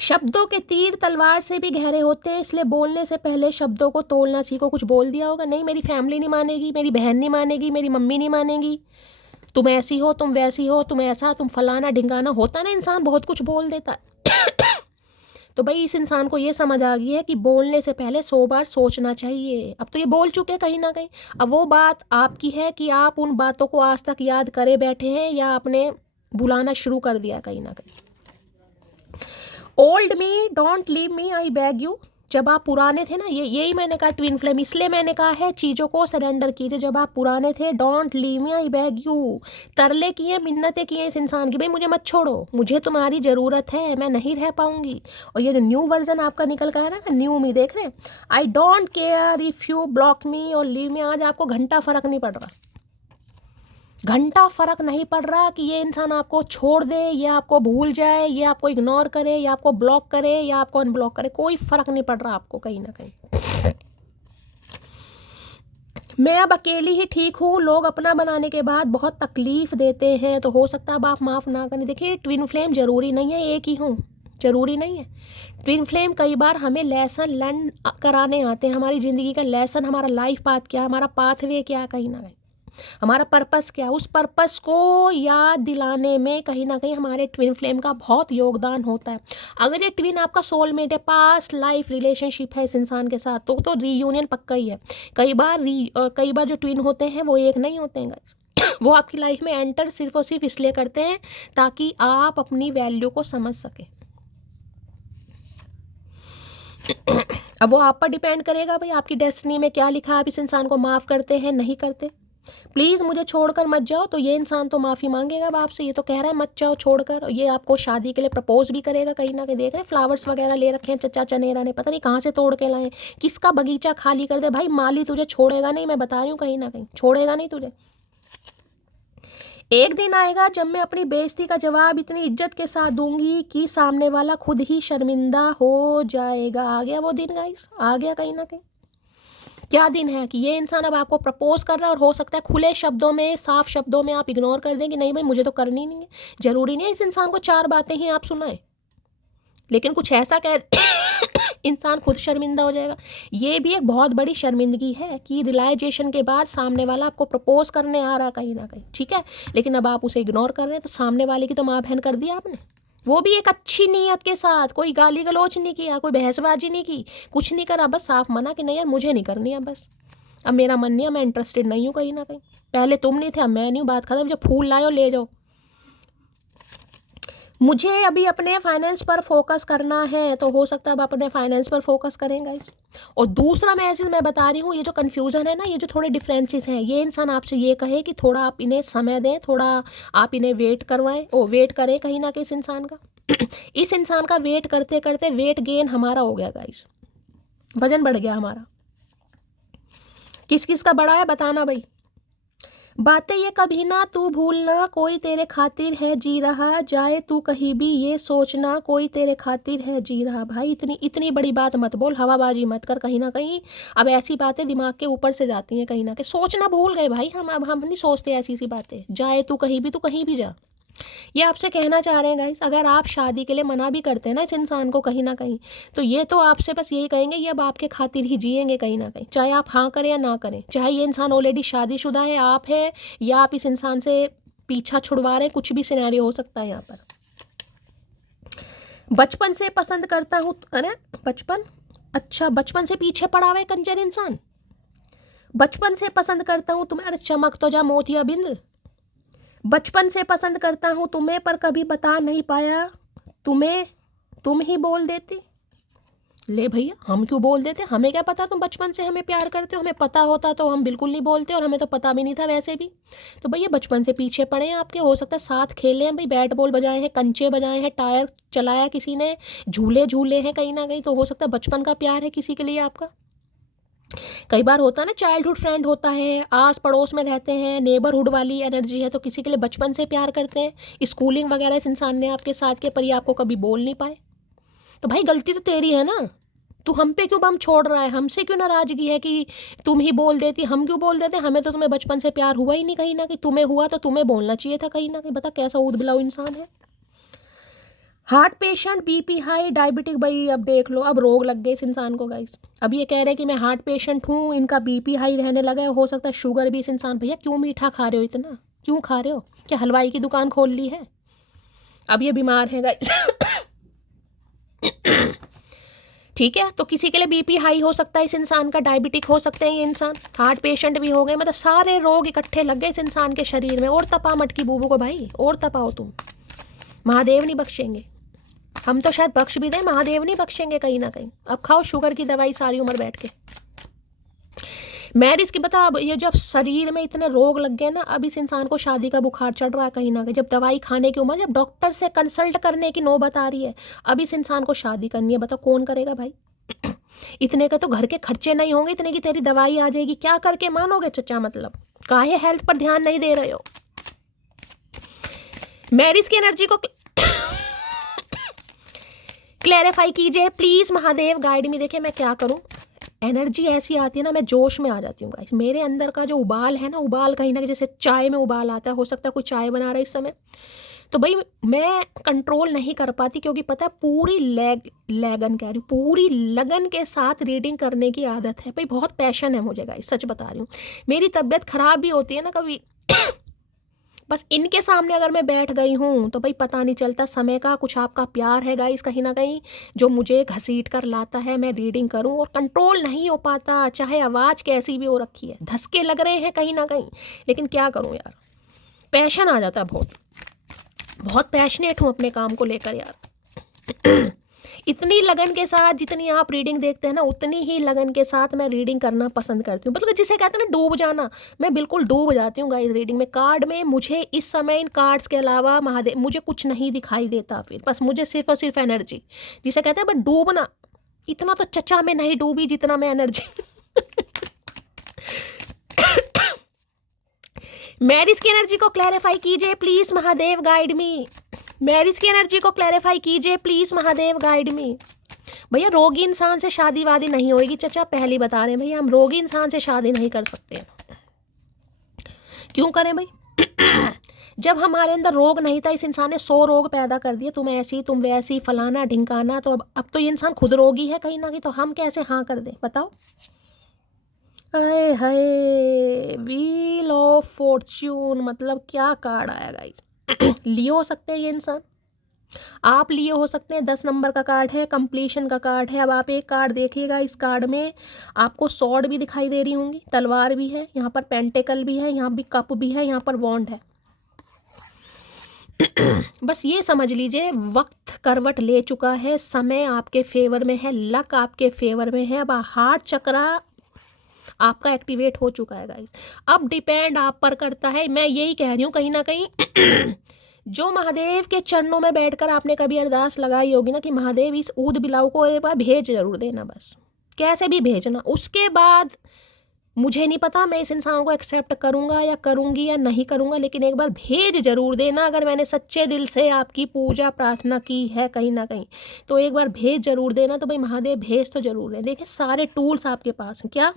शब्दों के तीर तलवार से भी गहरे होते हैं, इसलिए बोलने से पहले शब्दों को तोलना सीखो। कुछ बोल दिया होगा, नहीं मेरी फैमिली नहीं मानेगी, मेरी बहन नहीं मानेगी, मेरी मम्मी नहीं मानेगी, तुम ऐसी हो, तुम वैसी हो, तुम ऐसा, तुम फलाना ढिंगाना, होता ना इंसान बहुत कुछ बोल देता है। तो भाई इस इंसान को ये समझ आ गई है कि बोलने से पहले 100 बार सोचना चाहिए। अब तो ये बोल चुके कहीं ना कहीं, अब वो बात आपकी है कि आप उन बातों को आज तक याद करे बैठे हैं या आपने भुलाना शुरू कर दिया कहीं ना कहीं। Old me don't leave me I bag you. जब आप पुराने थे ना, यही मैंने कहा ट्विन फ्लेम, इसलिए मैंने कहा है चीज़ों को सरेंडर कीजिए। जब आप पुराने थे, don't leave me I beg you, तरले किए, मिन्नतें किए इस इंसान की, भाई मुझे मत छोड़ो, मुझे तुम्हारी ज़रूरत है, मैं नहीं रह पाऊंगी। और ये न्यू वर्जन आपका निकल का है ना, न्यू मी, देख रहे हैं, I don't care if you block me और लीव मी। आज आपको घंटा फ़र्क नहीं पड़ रहा, घंटा फर्क नहीं पड़ रहा कि ये इंसान आपको छोड़ दे, या आपको भूल जाए, या आपको इग्नोर करे, या आपको ब्लॉक करे, या आपको अनब्लॉक करे, कोई फर्क नहीं पड़ रहा आपको कहीं ना कहीं। मैं अब अकेली ही ठीक हूँ, लोग अपना बनाने के बाद बहुत तकलीफ देते हैं, तो हो सकता है अब आप माफ़ ना करें। देखिए ट्विन फ्लेम ज़रूरी नहीं है एक ही हूँ, ज़रूरी नहीं है। ट्विन फ्लेम कई बार हमें लेसन लर्न कराने आते हैं, हमारी ज़िंदगी का लेसन, हमारा लाइफ पाथ क्या, हमारा पाथवे क्या, कहीं ना कहीं हमारा पर्पस क्या, उस पर्पस को याद दिलाने में कहीं ना कहीं हमारे ट्विन फ्लेम का बहुत योगदान होता है। अगर ये ट्विन आपका सोलमेट है, पास्ट लाइफ रिलेशनशिप है इस इंसान के साथ, तो रीयूनियन पक्का ही है। कई बार जो ट्विन होते हैं वो एक नहीं होते हैं गाइस। वो आपकी लाइफ में एंटर सिर्फ और सिर्फ इसलिए करते हैं ताकि आप अपनी वैल्यू को समझ सकें। अब वो आप पर डिपेंड करेगा भाई आपकी डेस्टिनी में क्या लिखा, आप इस इंसान को माफ़ करते हैं नहीं करते। प्लीज़ मुझे छोड़कर मत जाओ, तो ये इंसान तो माफ़ी मांगेगा अब आपसे, ये तो कह रहा है मत जाओ छोड़कर। ये आपको शादी के लिए प्रपोज भी करेगा कहीं ना कहीं, देख रहे हैं फ्लावर्स वगैरह ले रखे हैं चचा चनेरा ने, पता नहीं कहाँ से तोड़ के लाए, किसका बगीचा खाली कर दे। भाई माली तुझे छोड़ेगा नहीं, मैं बता रही हूँ, कहीं ना कहीं छोड़ेगा नहीं तुझे। एक दिन आएगा जब मैं अपनी बेइज्जती का जवाब इतनी इज्जत के साथ दूंगी कि सामने वाला खुद ही शर्मिंदा हो जाएगा। आ गया वो दिन गाइस, आ गया कहीं ना कहीं। क्या दिन है कि ये इंसान अब आपको प्रपोज कर रहा है, और हो सकता है खुले शब्दों में, साफ शब्दों में आप इग्नोर कर दें कि नहीं भाई मुझे तो करनी नहीं है। जरूरी नहीं है इस इंसान को 4 बातें ही आप सुनाएं, लेकिन कुछ ऐसा कह इंसान खुद शर्मिंदा हो जाएगा। ये भी एक बहुत बड़ी शर्मिंदगी है कि रियलाइजेशन के बाद सामने वाला आपको प्रपोज करने आ रहा कहीं ना कहीं, ठीक है, लेकिन अब आप उसे इग्नोर कर रहे हैं, तो सामने वाले की तो माँ बहन कर दिया आपने। वो भी एक अच्छी नीयत के साथ, कोई गाली गलौच नहीं किया, कोई बहसबाजी नहीं की, कुछ नहीं करा, बस साफ मना कि नहीं यार मुझे नहीं करनी है, बस अब मेरा मन नहीं है, मैं इंटरेस्टेड नहीं हूँ कहीं ना कहीं। पहले तुम नहीं थे, अब मैं नहीं हूँ, बात खत्म, जब फूल लाओ ले जाओ। मुझे अभी अपने फाइनेंस पर फोकस करना है, तो हो सकता है अब अपने फाइनेंस पर फोकस करें गाइस। और दूसरा मैसेज मैं बता रही हूँ, ये जो कन्फ्यूज़न है ना, ये जो थोड़े डिफरेंसेस हैं, ये इंसान आपसे ये कहे कि थोड़ा आप इन्हें समय दें, थोड़ा आप इन्हें वेट करवाएं, ओ वेट करें कहीं ना कहीं इस इंसान का। इस इंसान का वेट करते करते वेट गेन हमारा हो गया गाइस, वजन बढ़ गया हमारा। किस किस का बढ़ा है बताना भाई। बातें ये कभी ना तू भूलना, कोई तेरे खातिर है जी रहा, जाए तू कहीं भी ये सोचना, कोई तेरे खातिर है जी रहा। भाई इतनी बड़ी बात मत बोल, हवाबाजी मत कर कहीं ना कहीं। अब ऐसी बातें दिमाग के ऊपर से जाती हैं कहीं ना कहीं, सोचना भूल गए भाई हम। अब हम नहीं सोचते ऐसी सी बातें। जाए तू कहीं भी, तू कहीं भी जा, ये आपसे कहना चाह रहे हैं गाइस। अगर आप शादी के लिए मना भी करते हैं ना इस इंसान को कहीं ना कहीं, तो ये तो आपसे बस यही कहेंगे ये अब आपके खातिर ही जिएंगे कहीं ना कहीं, चाहे आप हाँ करें या ना करें। चाहे ये इंसान ऑलरेडी शादीशुदा है, आप है, या आप इस इंसान से पीछा छुड़वा रहे हैं, कुछ भी सिनेरियो हो सकता है यहाँ पर। बचपन से पसंद करता हूँ, अरे बचपन, अच्छा बचपन से पीछे पड़ा हुआ है कंजर इंसान, बचपन से पसंद करता हूँ तुम्हें, अरे चमक तो जा मोतिया बिंद। बचपन से पसंद करता हूँ तुम्हें, पर कभी बता नहीं पाया तुम्हें, तुम ही बोल देती। ले भैया हम क्यों बोल देते, हमें क्या पता तुम बचपन से हमें प्यार करते हो, हमें पता होता तो हम बिल्कुल नहीं बोलते, और हमें तो पता भी नहीं था वैसे भी। तो भैया बचपन से पीछे पड़े हैं आपके, हो सकता है साथ खेले हैं भाई, बैट बॉल बजाए हैं, कंचे बजाए हैं, टायर चलाया किसी ने, झूले झूले हैं कहीं ना कहीं, तो हो सकता है बचपन का प्यार है किसी के लिए आपका। कई बार होता है ना चाइल्डहुड फ्रेंड होता है, आस पड़ोस में रहते हैं, नेबरहुड वाली एनर्जी है, तो किसी के लिए बचपन से प्यार करते हैं। स्कूलिंग वगैरह इस इंसान ने आपके साथ किया, पर ये आपको कभी बोल नहीं पाए। तो भाई गलती तो तेरी है ना, तू हम पे क्यों बम छोड़ रहा है, हमसे क्यों नाराजगी है कि तुम ही बोल देती, हम क्यों बोल देते, हमें तो तुम्हें बचपन से प्यार हुआ ही नहीं कहीं ना कहीं, तुम्हें हुआ तो तुम्हें बोलना चाहिए था कहीं ना कहीं। बता कैसा ऊद बिलाऊ इंसान है। Heart patient, BP high, diabetic, भाई अब देख लो अब रोग लग गए इस इंसान को गाइस। अब ये कह रहे हैं कि मैं हार्ट पेशेंट हूँ, इनका बीपी हाई रहने लगा है, हो सकता है शुगर भी इस इंसान। भैया क्यों मीठा खा रहे हो, इतना क्यों खा रहे हो, क्या हलवाई की दुकान खोल ली है। अब ये बीमार है गाइस। ठीक है, तो किसी के लिए बीपी हाई हो सकता है इस इंसान का, डायबिटिक हो सकते हैं ये इंसान, हार्ट पेशेंट भी हो गए, मतलब सारे रोग इकट्ठे लग गए इस इंसान के शरीर में। और तपा मटकी बूबू को भाई, और तपाओ तुम, महादेव नहीं बख्शेंगे। हम तो शायद बख्श भी दें, महादेव नहीं बख्शेंगे कहीं ना कहीं। अब खाओ शुगर की दवाई सारी उम्र बैठ के। मैरिज की बता, अब ये जब शरीर में इतने रोग लग गए ना, अब इस इंसान को शादी का बुखार चढ़ रहा है कहीं ना कहीं। जब दवाई खाने की उम्र, जब डॉक्टर से कंसल्ट करने की नौबत आ रही है, अब इस इंसान को शादी करनी है। बताओ कौन करेगा भाई? इतने का तो घर के खर्चे नहीं होंगे, इतने की तेरी दवाई आ जाएगी, क्या करके मानोगे चचा? मतलब काहे हेल्थ पर ध्यान नहीं दे रहे हो? मैरिज की एनर्जी को क्लैरिफाई कीजिए प्लीज महादेव, गाइड में। देखिए मैं क्या करूं, एनर्जी ऐसी आती है ना, मैं जोश में आ जाती हूँ गाइस। मेरे अंदर का जो उबाल है ना, उबाल कहीं ना कहीं जैसे चाय में उबाल आता है, हो सकता है कोई चाय बना रहा है इस समय, तो भाई मैं कंट्रोल नहीं कर पाती, क्योंकि पता है पूरी लगन कह रही हूँ, पूरी लगन के साथ रीडिंग करने की आदत है भाई। बहुत पैशन है मुझे गाइस, सच बता रही हूँ। मेरी तबीयत खराब भी होती है ना कभी बस इनके सामने अगर मैं बैठ गई हूँ तो भाई पता नहीं चलता समय का। कुछ आपका प्यार है गाइस कहीं ना कहीं जो मुझे घसीट कर लाता है मैं रीडिंग करूँ, और कंट्रोल नहीं हो पाता, चाहे आवाज़ कैसी भी हो रखी है, धसके लग रहे हैं कहीं ना कहीं, लेकिन क्या करूँ यार, पैशन आ जाता है। बहुत पैशनेट हूँ अपने काम को लेकर यार। इतनी लगन के साथ जितनी आप रीडिंग देखते हैं ना, उतनी ही लगन के साथ मैं रीडिंग करना पसंद करती हूँ। मतलब जिसे कहते हैं ना डूब जाना, मैं बिल्कुल डूब जाती हूँ गाइस रीडिंग में। कार्ड में मुझे इस समय इन कार्ड्स के अलावा महादेव मुझे कुछ नहीं दिखाई देता, फिर बस मुझे सिर्फ और सिर्फ एनर्जी, जिसे कहते हैं बट डूबना। इतना तो चचा में नहीं डूबी जितना मैं एनर्जी। मैरिज की एनर्जी को क्लैरिफाई कीजिए please Mahadev, guide me. Marriage की एनर्जी को क्लैरिफाई कीजिए प्लीज महादेव, गाइड मी। भैया रोगी इंसान से शादी वादी नहीं होगी चचा, पहले बता रहे हैं भैया, हम रोगी इंसान से शादी नहीं कर सकते। क्यों करें भाई? जब हमारे अंदर रोग नहीं था, इस इंसान ने 100 रोग पैदा कर दिए, तुम ऐसी तुम वैसी फलाना ढिंकाना, तो अब तो ये इंसान खुद रोगी है कहीं ना कहीं, तो हम कैसे हाँ कर दें बताओ? हाय हाय, व्हील ऑफ फॉर्च्यून, मतलब क्या कार्ड आया गाइस। लिए हो सकते हैं ये इंसान, आप लिए हो सकते हैं। 10 नंबर का कार्ड है, कंप्लीशन का कार्ड है। अब आप एक कार्ड देखिएगा, इस कार्ड में आपको स्वॉर्ड भी दिखाई दे रही होंगी, तलवार भी है, यहाँ पर पेंटिकल भी है, यहाँ भी कप भी है, यहाँ पर वॉन्ड है। बस ये समझ लीजिए वक्त करवट ले चुका है, समय आपके फेवर में है, लक आपके फेवर में है। अब हार्ट चक्रा आपका एक्टिवेट हो चुका है गाइस। अब डिपेंड आप पर करता है, मैं यही कह रही हूँ कहीं ना कहीं। जो महादेव के चरणों में बैठकर आपने कभी अरदास लगाई होगी ना कि महादेव इस ऊद बिलाव को एक बार भेज जरूर देना, बस कैसे भी भेजना। उसके बाद मुझे नहीं पता मैं इस इंसान को एक्सेप्ट करूंगा या करूंगी या नहीं करूंगा, लेकिन एक बार भेज जरूर देना। अगर मैंने सच्चे दिल से आपकी पूजा प्रार्थना की है कहीं ना कहीं, तो एक बार भेज जरूर देना। तो भाई महादेव भेज तो जरूर है। देखिए सारे टूल्स आपके पास हैं क्या।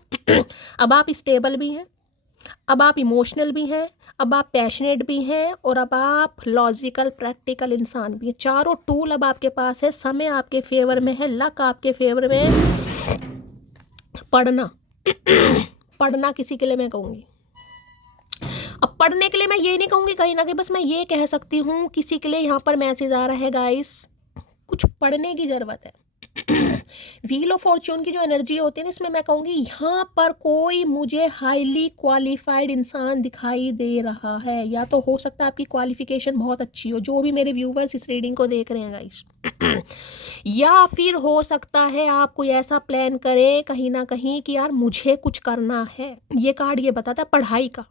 अब आप स्टेबल भी हैं, अब आप इमोशनल भी हैं, अब आप पैशनेट भी हैं, और अब आप लॉजिकल प्रैक्टिकल इंसान भी हैं। चारों टूल अब आपके पास है। समय आपके फेवर में है, लक आपके फेवर में है। पढ़ना पढ़ना किसी के लिए मैं कहूँगी। अब पढ़ने के लिए मैं ये नहीं कहूँगी कहीं ना कहीं, बस मैं ये कह सकती हूँ किसी के लिए यहाँ पर मैसेज आ रहा है गाइस, कुछ पढ़ने की ज़रूरत है। व्हील ऑफ फॉर्च्यून की जो एनर्जी होती है ना, इसमें मैं कहूँगी यहाँ पर कोई मुझे हाईली क्वालिफाइड इंसान दिखाई दे रहा है। या तो हो सकता है आपकी क्वालिफिकेशन बहुत अच्छी हो, जो भी मेरे व्यूवर्स इस रीडिंग को देख रहे हैं गाइस। या फिर हो सकता है आप कोई ऐसा प्लान करें कहीं ना कहीं कि यार मुझे कुछ करना है। ये कार्ड ये बताता है पढ़ाई का।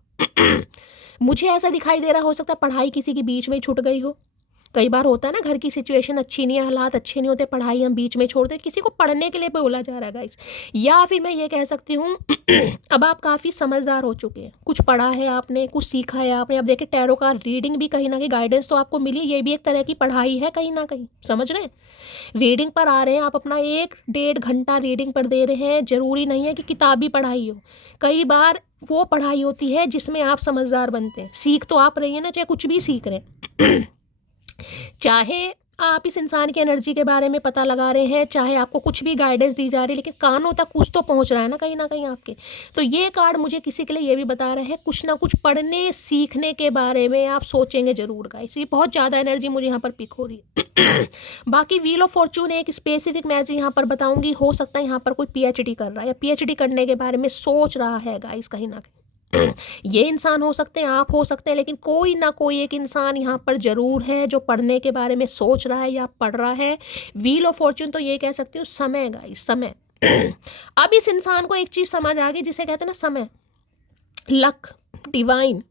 मुझे ऐसा दिखाई दे रहा, हो सकता है पढ़ाई किसी के बीच में छूट गई हो। कई बार होता है ना, घर की सिचुएशन अच्छी नहीं है, हालात अच्छे नहीं होते, पढ़ाई हम बीच में छोड़ दें, किसी को पढ़ने के लिए बोला जा रहा है गाइस। या फिर मैं ये कह सकती हूँ अब आप काफ़ी समझदार हो चुके हैं, कुछ पढ़ा है आपने, कुछ सीखा है आपने। अब देखिए टैरो का रीडिंग भी कहीं ना कहीं गाइडेंस तो आपको मिली, ये भी एक तरह की पढ़ाई है कहीं ना कहीं, समझ रहे हैं। रीडिंग पर आ रहे हैं आप, अपना 1-1.5 घंटा रीडिंग पर दे रहे हैं। ज़रूरी नहीं है कि किताबी पढ़ाई हो, कई बार वो पढ़ाई होती है जिसमें आप समझदार बनते हैं। सीख तो आप रही हैं ना, चाहे कुछ भी सीख रहे हैं। चाहे आप इस इंसान की एनर्जी के बारे में पता लगा रहे हैं, चाहे आपको कुछ भी गाइडेंस दी जा रही है, लेकिन कानों तक कुछ तो पहुंच रहा है ना कहीं आपके। तो ये कार्ड मुझे किसी के लिए ये भी बता रहा है कुछ ना कुछ पढ़ने सीखने के बारे में आप सोचेंगे जरूर गाइस। ये बहुत ज़्यादा एनर्जी मुझे यहाँ पर पिक हो रही है। बाकी व्हील ऑफ फॉर्च्यून एक स्पेसिफिक मैसेज यहाँ पर बताऊंगी, हो सकता है यहाँ पर कोई PhD कर रहा है या PhD करने के बारे में सोच रहा है गाइस कहीं ना कहीं। ये इंसान हो सकते हैं, आप हो सकते हैं, लेकिन कोई ना कोई एक इंसान यहाँ पर ज़रूर है जो पढ़ने के बारे में सोच रहा है या पढ़ रहा है। व्हील ऑफ फॉर्च्यून तो ये कह सकती हूँ समय गाइस, समय। अब इस इंसान को एक चीज़ समझ आ गई जिसे कहते हैं ना समय, लक, डिवाइन,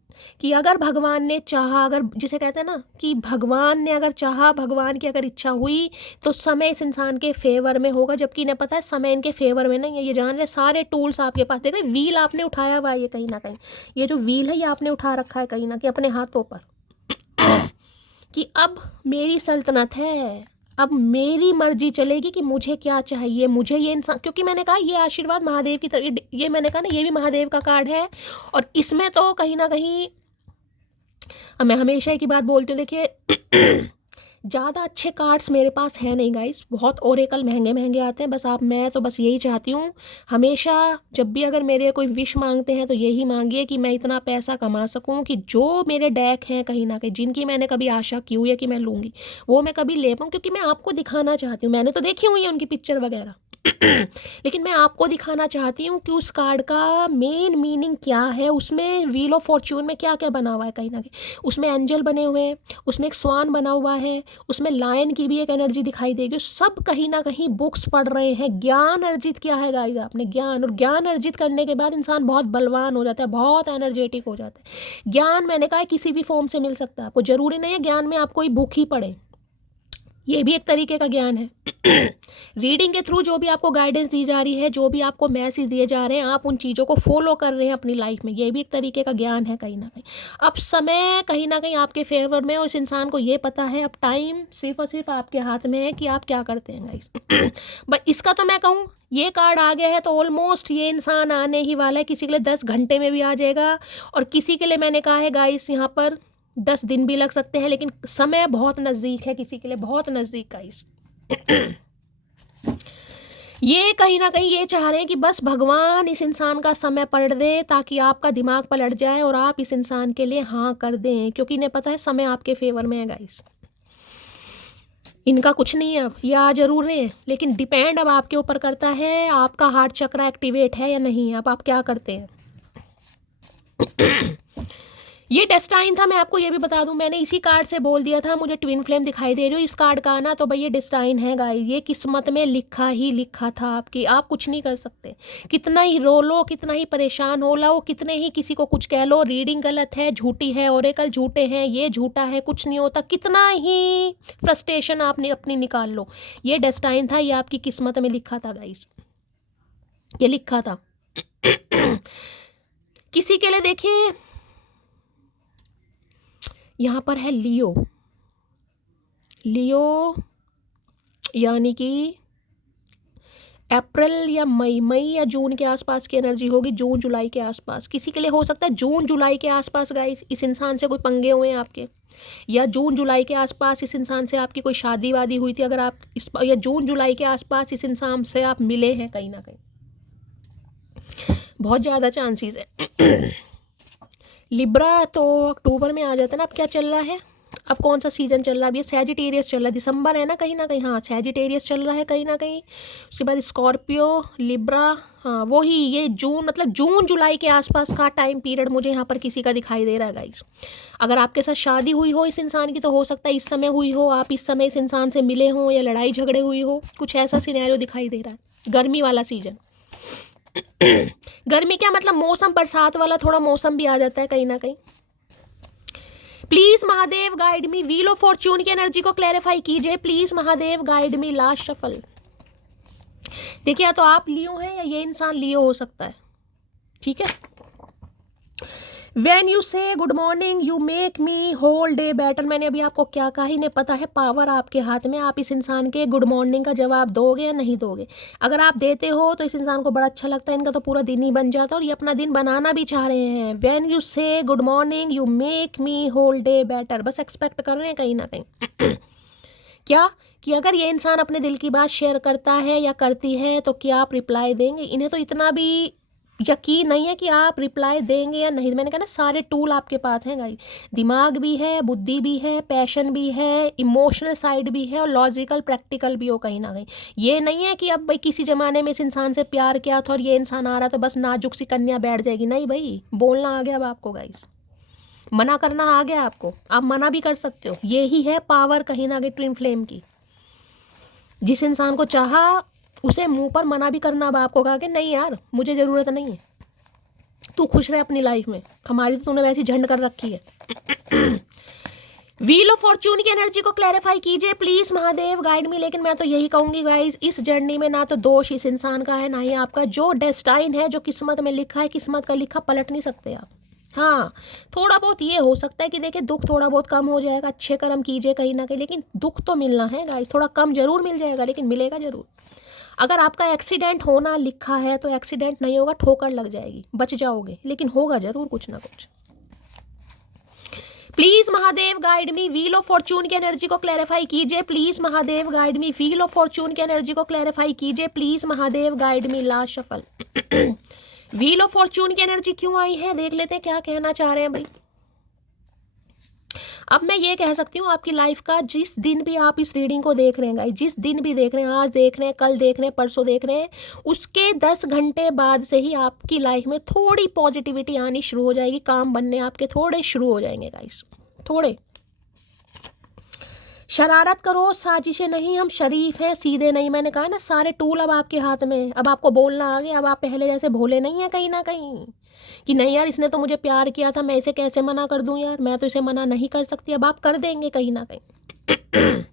कि अगर भगवान ने चाहा, अगर जिसे कहते हैं ना कि भगवान ने अगर चाहा, भगवान की अगर इच्छा हुई तो समय इस इंसान के फेवर में होगा, जबकि इन्हें पता है समय इनके फेवर में नहीं है। ये जान रहे सारे टूल्स आपके पास। देख रहे व्हील आपने उठाया हुआ है, ये कहीं ना कहीं ये जो व्हील है ये आपने उठा रखा है कहीं ना कहीं अपने हाथों पर कि अब मेरी सल्तनत है, अब मेरी मर्जी चलेगी कि मुझे क्या चाहिए, मुझे ये इंसान, क्योंकि मैंने कहा ये आशीर्वाद महादेव की तरफ, ये मैंने कहा ना ये भी महादेव का कार्ड है। और इसमें तो कहीं ना कहीं मैं हमेशा एक ही बात बोलती हूँ, देखिए ज़्यादा अच्छे कार्ड्स मेरे पास है नहीं गाइस, बहुत ओरेकल महंगे महंगे आते हैं। मैं तो बस यही चाहती हूँ हमेशा, जब भी अगर मेरे कोई विश मांगते हैं तो यही मांगिए कि मैं इतना पैसा कमा सकूँ कि जो मेरे डेक हैं कहीं ना कहीं, जिनकी मैंने कभी आशा की हुई है कि मैं लूँगी, वो मैं कभी ले पाऊँ, क्योंकि मैं आपको दिखाना चाहती हूँ। मैंने तो देखी हुई है उनकी पिक्चर वगैरह लेकिन मैं आपको दिखाना चाहती हूँ कि उस कार्ड का मेन मीनिंग क्या है, उसमें व्हील ऑफ फॉर्च्यून में क्या क्या बना हुआ है कहीं ना कहीं। उसमें एंजल बने हुए हैं, उसमें एक स्वान बना हुआ है, उसमें लायन की भी एक एनर्जी दिखाई देगी। सब कहीं ना कहीं बुक्स पढ़ रहे हैं, ज्ञान अर्जित किया है गाइस आपने, ज्ञान। और ज्ञान अर्जित करने के बाद इंसान बहुत बलवान हो जाता है, बहुत एनर्जेटिक हो जाता है। ज्ञान मैंने कहा किसी भी फॉर्म से मिल सकता है आपको, जरूरी नहीं है ज्ञान में आप कोई बुक ही पढ़ें, ये भी एक तरीके का ज्ञान है। रीडिंग के थ्रू जो भी आपको गाइडेंस दी जा रही है, जो भी आपको मैसेज दिए जा रहे हैं, आप उन चीज़ों को फॉलो कर रहे हैं अपनी लाइफ में, ये भी एक तरीके का ज्ञान है कहीं ना कहीं। अब समय कहीं ना कहीं आपके फेवर में, और इस इंसान को ये पता है अब टाइम सिर्फ और सिर्फ आपके हाथ में है कि आप क्या करते हैं गाइस। बट इसका तो मैं कहूँ ये कार्ड आ गया है तो ऑलमोस्ट ये इंसान आने ही वाला है, किसी के लिए 10 घंटे में भी आ जाएगा, और किसी के लिए मैंने कहा है गाइस यहाँ पर 10 दिन भी लग सकते हैं, लेकिन समय बहुत नज़दीक है, किसी के लिए बहुत नज़दीक गाइस। ये कहीं ना कहीं ये चाह रहे हैं कि बस भगवान इस इंसान का समय पलट दे, ताकि आपका दिमाग पलट जाए और आप इस इंसान के लिए हाँ कर दें, क्योंकि इन्हें पता है समय आपके फेवर में है गाइस। इनका कुछ नहीं है, अब ये आ जरूर रहे हैं, लेकिन डिपेंड अब आपके ऊपर करता है आपका हार्ट चक्र एक्टिवेट है या नहीं, अब आप क्या करते हैं। ये डेस्टाइन था, मैं आपको ये भी बता दूं, मैंने इसी कार्ड से बोल दिया था मुझे ट्विन फ्लेम दिखाई दे रही हो इस कार्ड का आना, तो भाई ये डेस्टाइन है गाइस, ये किस्मत में लिखा ही लिखा था आपकी, आप कुछ नहीं कर सकते। कितना ही रो लो, कितना ही परेशान हो लो, कितने ही किसी को कुछ कह लो, रीडिंग गलत है, झूठी है, ओरेकल झूठे हैं, ये झूठा है, कुछ नहीं होता, कितना ही फ्रस्ट्रेशन आपने अपनी निकाल लो, ये डेस्टाइन था, ये आपकी किस्मत में लिखा था गाइस, ये लिखा था। किसी के लिए देखिए यहाँ पर है लियो, लियो यानी कि अप्रैल या मई या जून के आसपास की एनर्जी होगी, जून जुलाई के आसपास किसी के लिए हो सकता है, जून जुलाई के आसपास गाइस इस इंसान से कोई पंगे हुए हैं आपके, या जून जुलाई के आसपास इस इंसान से आपकी कोई शादी वादी हुई थी, अगर आप इस, या जून जुलाई के आसपास इस इंसान से आप मिले हैं कहीं ना कहीं, बहुत ज़्यादा चांसेस है। लिब्रा तो अक्टूबर में आ जाता है ना, अब क्या चल रहा है, अब कौन सा सीजन चल रहा है, अब ये सैजिटेरियस चल रहा है, दिसंबर है ना कहीं ना कहीं, हाँ सैजिटेरियस चल रहा है कहीं ना कहीं, उसके बाद स्कॉर्पियो, लिब्रा, हाँ वही ये जून, मतलब जून जुलाई के आसपास का टाइम पीरियड मुझे यहाँ पर किसी का दिखाई दे रहा है गाइस। अगर आपके साथ शादी हुई हो इस इंसान की तो हो सकता है इस समय हुई हो, आप इस समय इस इंसान से मिले हो, या लड़ाई झगड़े हुई हो, कुछ ऐसा सिनेरियो दिखाई दे रहा है। गर्मी वाला सीजन, गर्मी क्या मतलब मौसम, बरसात वाला थोड़ा मौसम भी आ जाता है कहीं ना कहीं। Please Mahadev guide me, wheel of Fortune की एनर्जी को क्लैरिफाई कीजिए please Mahadev guide me. Last shuffle देखिए, या तो आप लियो हैं या ये इंसान लियो हो सकता है, ठीक है। When you say good morning you make me whole day better, मैंने अभी आपको क्या कहा, इन्हें पता है पावर आपके हाथ में, आप इस इंसान के गुड मॉर्निंग का जवाब दोगे या नहीं दोगे। अगर आप देते हो तो इस इंसान को बड़ा अच्छा लगता है, इनका तो पूरा दिन ही बन जाता है, और ये अपना दिन बनाना भी चाह रहे हैं। When you say good morning you make me whole day better, बस एक्सपेक्ट कर रहे हैं कहीं ना कहीं क्या कि अगर ये इंसान अपने दिल की बात शेयर करता है या करती है तो क्या आप रिप्लाई देंगे। इन्हें तो इतना भी यकीन नहीं है कि आप रिप्लाई देंगे या नहीं। मैंने कहा ना, सारे टूल आपके पास हैं गाइस। दिमाग भी है, बुद्धि भी है, पैशन भी है, इमोशनल साइड भी है और लॉजिकल प्रैक्टिकल भी हो कहीं ना कहीं। ये नहीं है कि अब भाई किसी ज़माने में इस इंसान से प्यार किया था और ये इंसान आ रहा तो बस नाजुक सी कन्या बैठ जाएगी। नहीं भाई, बोलना आ गया अब आपको गाइस, मना करना आ गया आपको, आप मना भी कर सकते हो। यही है पावर कहीं ना कहीं ट्विन फ्लेम की। जिस इंसान को चाहा उसे मुंह पर मना भी करना अब आपको, कहा कि नहीं यार मुझे ज़रूरत नहीं है, तू खुश रहे अपनी लाइफ में, हमारी तो तूने वैसी झंड कर रखी है। व्हील ऑफ फॉर्च्यून की एनर्जी को क्लैरिफाई कीजिए प्लीज महादेव, गाइड मी। लेकिन मैं तो यही कहूंगी गाइज, इस जर्नी में ना तो दोष इस इंसान का है ना ही आपका। जो डेस्टाइन है, जो किस्मत में लिखा है, किस्मत का लिखा पलट नहीं सकते आप। हाँ, थोड़ा बहुत ये हो सकता है कि देखिए दुख थोड़ा बहुत कम हो जाएगा, अच्छे कर्म कीजिए कहीं ना कहीं, लेकिन दुख तो मिलना है गाइज। थोड़ा कम जरूर मिल जाएगा लेकिन मिलेगा जरूर। अगर आपका एक्सीडेंट होना लिखा है तो एक्सीडेंट नहीं होगा, ठोकर लग जाएगी, बच जाओगे, लेकिन होगा जरूर कुछ ना कुछ। Please Mahadev guide me, wheel of Fortune की एनर्जी को क्लैरिफाई कीजिए please Mahadev guide me, wheel of Fortune की एनर्जी को क्लैरिफाई कीजिए please Mahadev guide me. Last shuffle. Wheel of Fortune की एनर्जी क्यों आई है, देख लेते हैं क्या कहना चाह रहे हैं भाई। अब मैं ये कह सकती हूँ, आपकी लाइफ का जिस दिन भी आप इस रीडिंग को देख रहे हैं गाइस, जिस दिन भी देख रहे हैं, आज देख रहे हैं, कल देख रहे हैं, परसों देख रहे हैं, उसके 10 घंटे बाद से ही आपकी लाइफ में थोड़ी पॉजिटिविटी आनी शुरू हो जाएगी, काम बनने आपके थोड़े शुरू हो जाएंगे गाइस। थोड़े शरारत करो, साजिशें नहीं, हम शरीफ हैं, सीधे नहीं। मैंने कहा ना, सारे टूल अब आपके हाथ में, अब आपको बोलना आ गया। अब आप पहले जैसे भोले नहीं हैं कहीं ना कहीं कि नहीं यार इसने तो मुझे प्यार किया था, मैं इसे कैसे मना कर दूं यार, मैं तो इसे मना नहीं कर सकती। अब आप कर देंगे कहीं ना कहीं।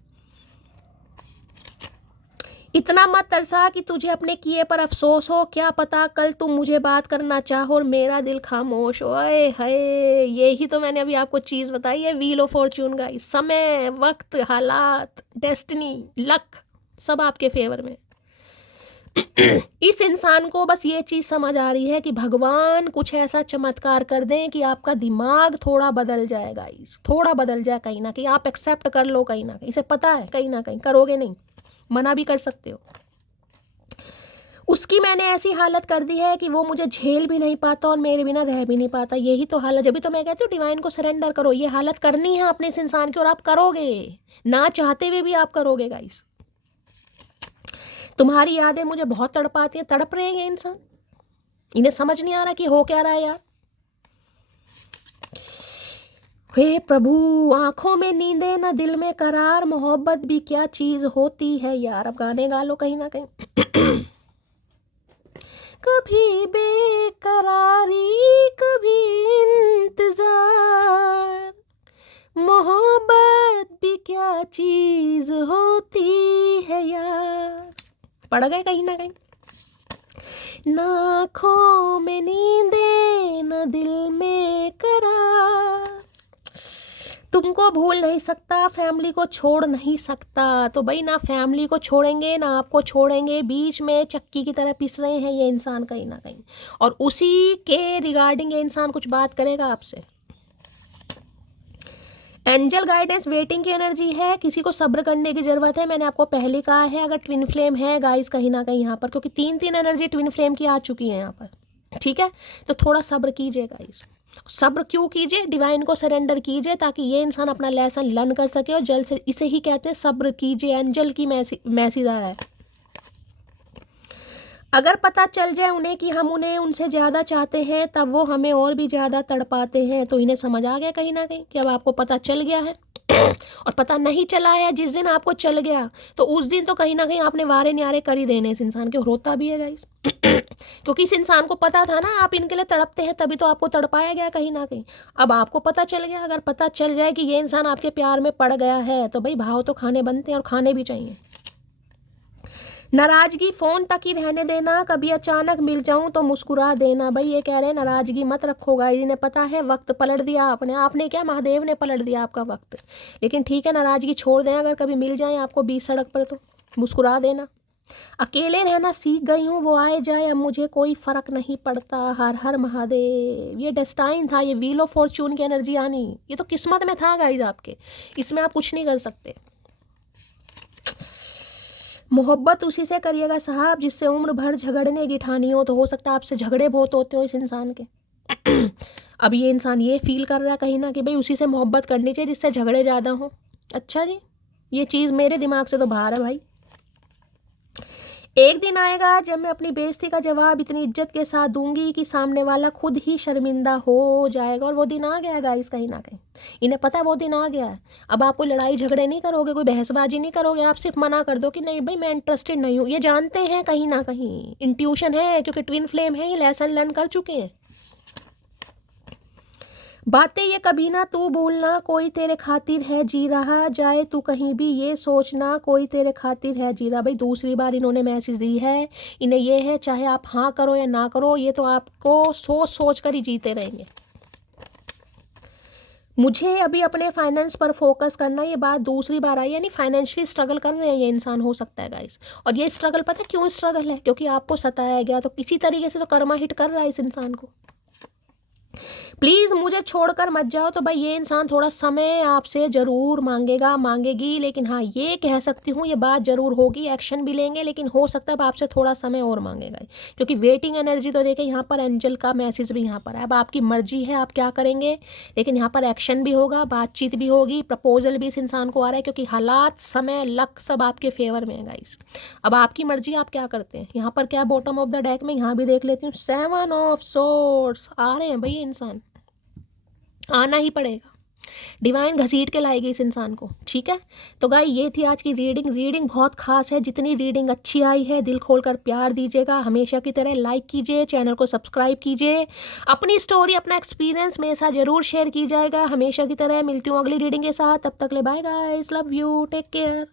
इतना मत तरसा कि तुझे अपने किए पर अफसोस हो, क्या पता कल तुम मुझे बात करना चाहो और मेरा दिल खामोश हो। अरे हाय, यही तो मैंने अभी आपको चीज़ बताई है, व्हील ऑफ फॉर्च्यून का। समय, वक्त, हालात, डेस्टिनी, लक सब आपके फेवर में। इस इंसान को बस ये चीज़ समझ आ रही है कि भगवान कुछ ऐसा चमत्कार कर दें कि आपका दिमाग थोड़ा बदल जाए गाइस, थोड़ा बदल जाए कहीं ना कहीं, आप एक्सेप्ट कर लो कहीं ना कहीं। इसे पता है कहीं ना कहीं करोगे नहीं, मना भी कर सकते हो। उसकी मैंने ऐसी हालत कर दी है कि वो मुझे झेल भी नहीं पाता और मेरे बिना रह भी नहीं पाता। यही तो हालत, जब भी तो मैं कहती हूँ डिवाइन को सरेंडर करो। ये हालत करनी है अपने इस इंसान की और आप करोगे, ना चाहते हुए भी आप करोगे गाइस। तुम्हारी यादें मुझे बहुत तड़पाती हैं। तड़प रहे हैं ये इंसान, इन्हें समझ नहीं आ रहा कि हो क्या रहा है यार। हे प्रभु, आंखों में नींदे ना दिल में करार, मोहब्बत भी क्या चीज होती है यार। अब गाने गा लो कहीं ना कहीं। कभी बेकरारी, कभी इंतजार, मोहब्बत भी क्या चीज होती है यार। पड़ गए कहीं ना कहीं। ना आँखों में नींदे ना दिल में करार, तुमको भूल नहीं सकता, फैमिली को छोड़ नहीं सकता। तो भाई ना फैमिली को छोड़ेंगे ना आपको छोड़ेंगे, बीच में चक्की की तरह पिस रहे हैं ये इंसान कहीं ना कहीं, और उसी के रिगार्डिंग ये इंसान कुछ बात करेगा आपसे। एंजल गाइडेंस वेटिंग की एनर्जी है, किसी को सब्र करने की ज़रूरत है। मैंने आपको पहले कहा है, अगर ट्विन फ्लेम है गाइस कहीं ना कहीं यहाँ पर, क्योंकि 3 एनर्जी ट्विन फ्लेम की आ चुकी है यहाँ पर, ठीक है, तो थोड़ा सब्र कीजिए गाइस। सब्र क्यों कीजिए, डिवाइन को सरेंडर कीजिए ताकि ये इंसान अपना लेसन लर्न कर सके और जल्द से, इसे ही कहते हैं सब्र कीजिए। एंजल की मैसेज आ रहा है। अगर पता चल जाए उन्हें कि हम उन्हें उनसे ज़्यादा चाहते हैं, तब वो हमें और भी ज़्यादा तड़पाते हैं। तो इन्हें समझ आ गया कहीं ना कहीं कि अब आपको पता चल गया है। और पता नहीं चला है, जिस दिन आपको चल गया तो उस दिन तो कहीं ना कहीं आपने वारे न्यारे कर ही देने इस इंसान के। रोता भी है गाइस। क्योंकि इस इंसान को पता था ना आप इनके लिए तड़पते हैं, तभी तो आपको तड़पाया गया कहीं ना कहीं। अब आपको पता चल गया, अगर पता चल जाए कि ये इंसान आपके प्यार में पड़ गया है तो भाई भाव तो खाने बनते हैं और खाने भी चाहिए। नाराजगी फोन तक ही रहने देना, कभी अचानक मिल जाऊं तो मुस्कुरा देना। भाई ये कह रहे हैं नाराजगी मत रखो गाइस, इन्हें पता है वक्त पलट दिया आपने क्या, महादेव ने पलट दिया आपका वक्त। लेकिन ठीक है, नाराजगी छोड़ दें, अगर कभी मिल जाए आपको बीच सड़क पर तो मुस्कुरा देना। अकेले रहना सीख गई हूँ, वो आए जाए अब मुझे कोई फर्क नहीं पड़ता। हर हर महादेव। ये डेस्टाइन था, ये व्हील ऑफ फॉर्च्यून की एनर्जी आनी, ये तो किस्मत में था गाइस आपके, इसमें आप कुछ नहीं कर सकते। मोहब्बत उसी से करिएगा साहब जिससे उम्र भर झगड़ने की ठानी हो। तो हो सकता है आपसे झगड़े बहुत होते हो इस इंसान के। अब ये इंसान ये फील कर रहा है कहीं ना कि भाई उसी से मोहब्बत करनी चाहिए जिससे झगड़े ज़्यादा हो। अच्छा जी, ये चीज़ मेरे दिमाग से तो बाहर है भाई। एक दिन आएगा जब मैं अपनी बेइज्जती का जवाब इतनी इज्जत के साथ दूंगी कि सामने वाला खुद ही शर्मिंदा हो जाएगा। और वो दिन आ गया गाइस, कहीं ना कहीं इन्हें पता है वो दिन आ गया है। अब आप कोई लड़ाई झगड़े नहीं करोगे, कोई बहसबाजी नहीं करोगे, आप सिर्फ मना कर दो कि नहीं भाई मैं इंटरेस्टेड नहीं हूँ। ये जानते हैं कहीं ना कहीं, इंट्यूशन है, क्योंकि ट्विन फ्लेम है, ये लेसन लर्न कर चुके हैं। बातें ये कभी ना तू भूलना, कोई तेरे खातिर है जी रहा, जाए तू कहीं भी ये सोचना, कोई तेरे खातिर है जी रहा। भाई दूसरी बार इन्होंने मैसेज दी है, इन्हें ये है चाहे आप हाँ करो या ना करो, ये तो आपको सोच सोच कर ही जीते रहेंगे। मुझे अभी अपने फाइनेंस पर फोकस करना, ये बात दूसरी बार आई, यानी फाइनेंशियली स्ट्रगल कर रहे हैं ये इंसान, हो सकता है गाइस। और ये स्ट्रगल पता है क्यों स्ट्रगल है? क्योंकि आपको सताया गया, तो किसी तरीके से तो कर्मा हिट कर रहा है इस इंसान को। प्लीज़ मुझे छोड़कर मत जाओ। तो भाई ये इंसान थोड़ा समय आपसे ज़रूर मांगेगा, मांगेगी, लेकिन हाँ ये कह सकती हूँ ये बात ज़रूर होगी, एक्शन भी लेंगे, लेकिन हो सकता है अब आपसे थोड़ा समय और मांगेगा। क्योंकि वेटिंग एनर्जी तो देखें यहाँ पर, एंजल का मैसेज भी यहाँ पर है। अब आपकी मर्जी है आप क्या करेंगे, लेकिन यहाँ पर एक्शन भी होगा, बातचीत भी होगी, प्रपोजल भी इस इंसान को आ रहा है, क्योंकि हालात, समय, लक सब आपके फेवर में है गाइस। अब आपकी मर्जी आप क्या करते हैं। यहाँ पर क्या बॉटम ऑफ द डेक में यहाँ भी देख लेती हूँ, 7 ऑफ सोर्ड्स आ रहे हैं भाई। इंसान आना ही पड़ेगा, डिवाइन घसीट के लाएगी इस इंसान को। ठीक है, तो गाय ये थी आज की रीडिंग बहुत खास है। जितनी रीडिंग अच्छी आई है दिल खोलकर प्यार दीजिएगा, हमेशा की तरह लाइक कीजिए, चैनल को सब्सक्राइब कीजिए, अपनी स्टोरी अपना एक्सपीरियंस मेरे साथ जरूर शेयर कीजिएगा। हमेशा की तरह मिलती हूँ अगली रीडिंग के साथ, तब तक ले bye guys, love you, take care.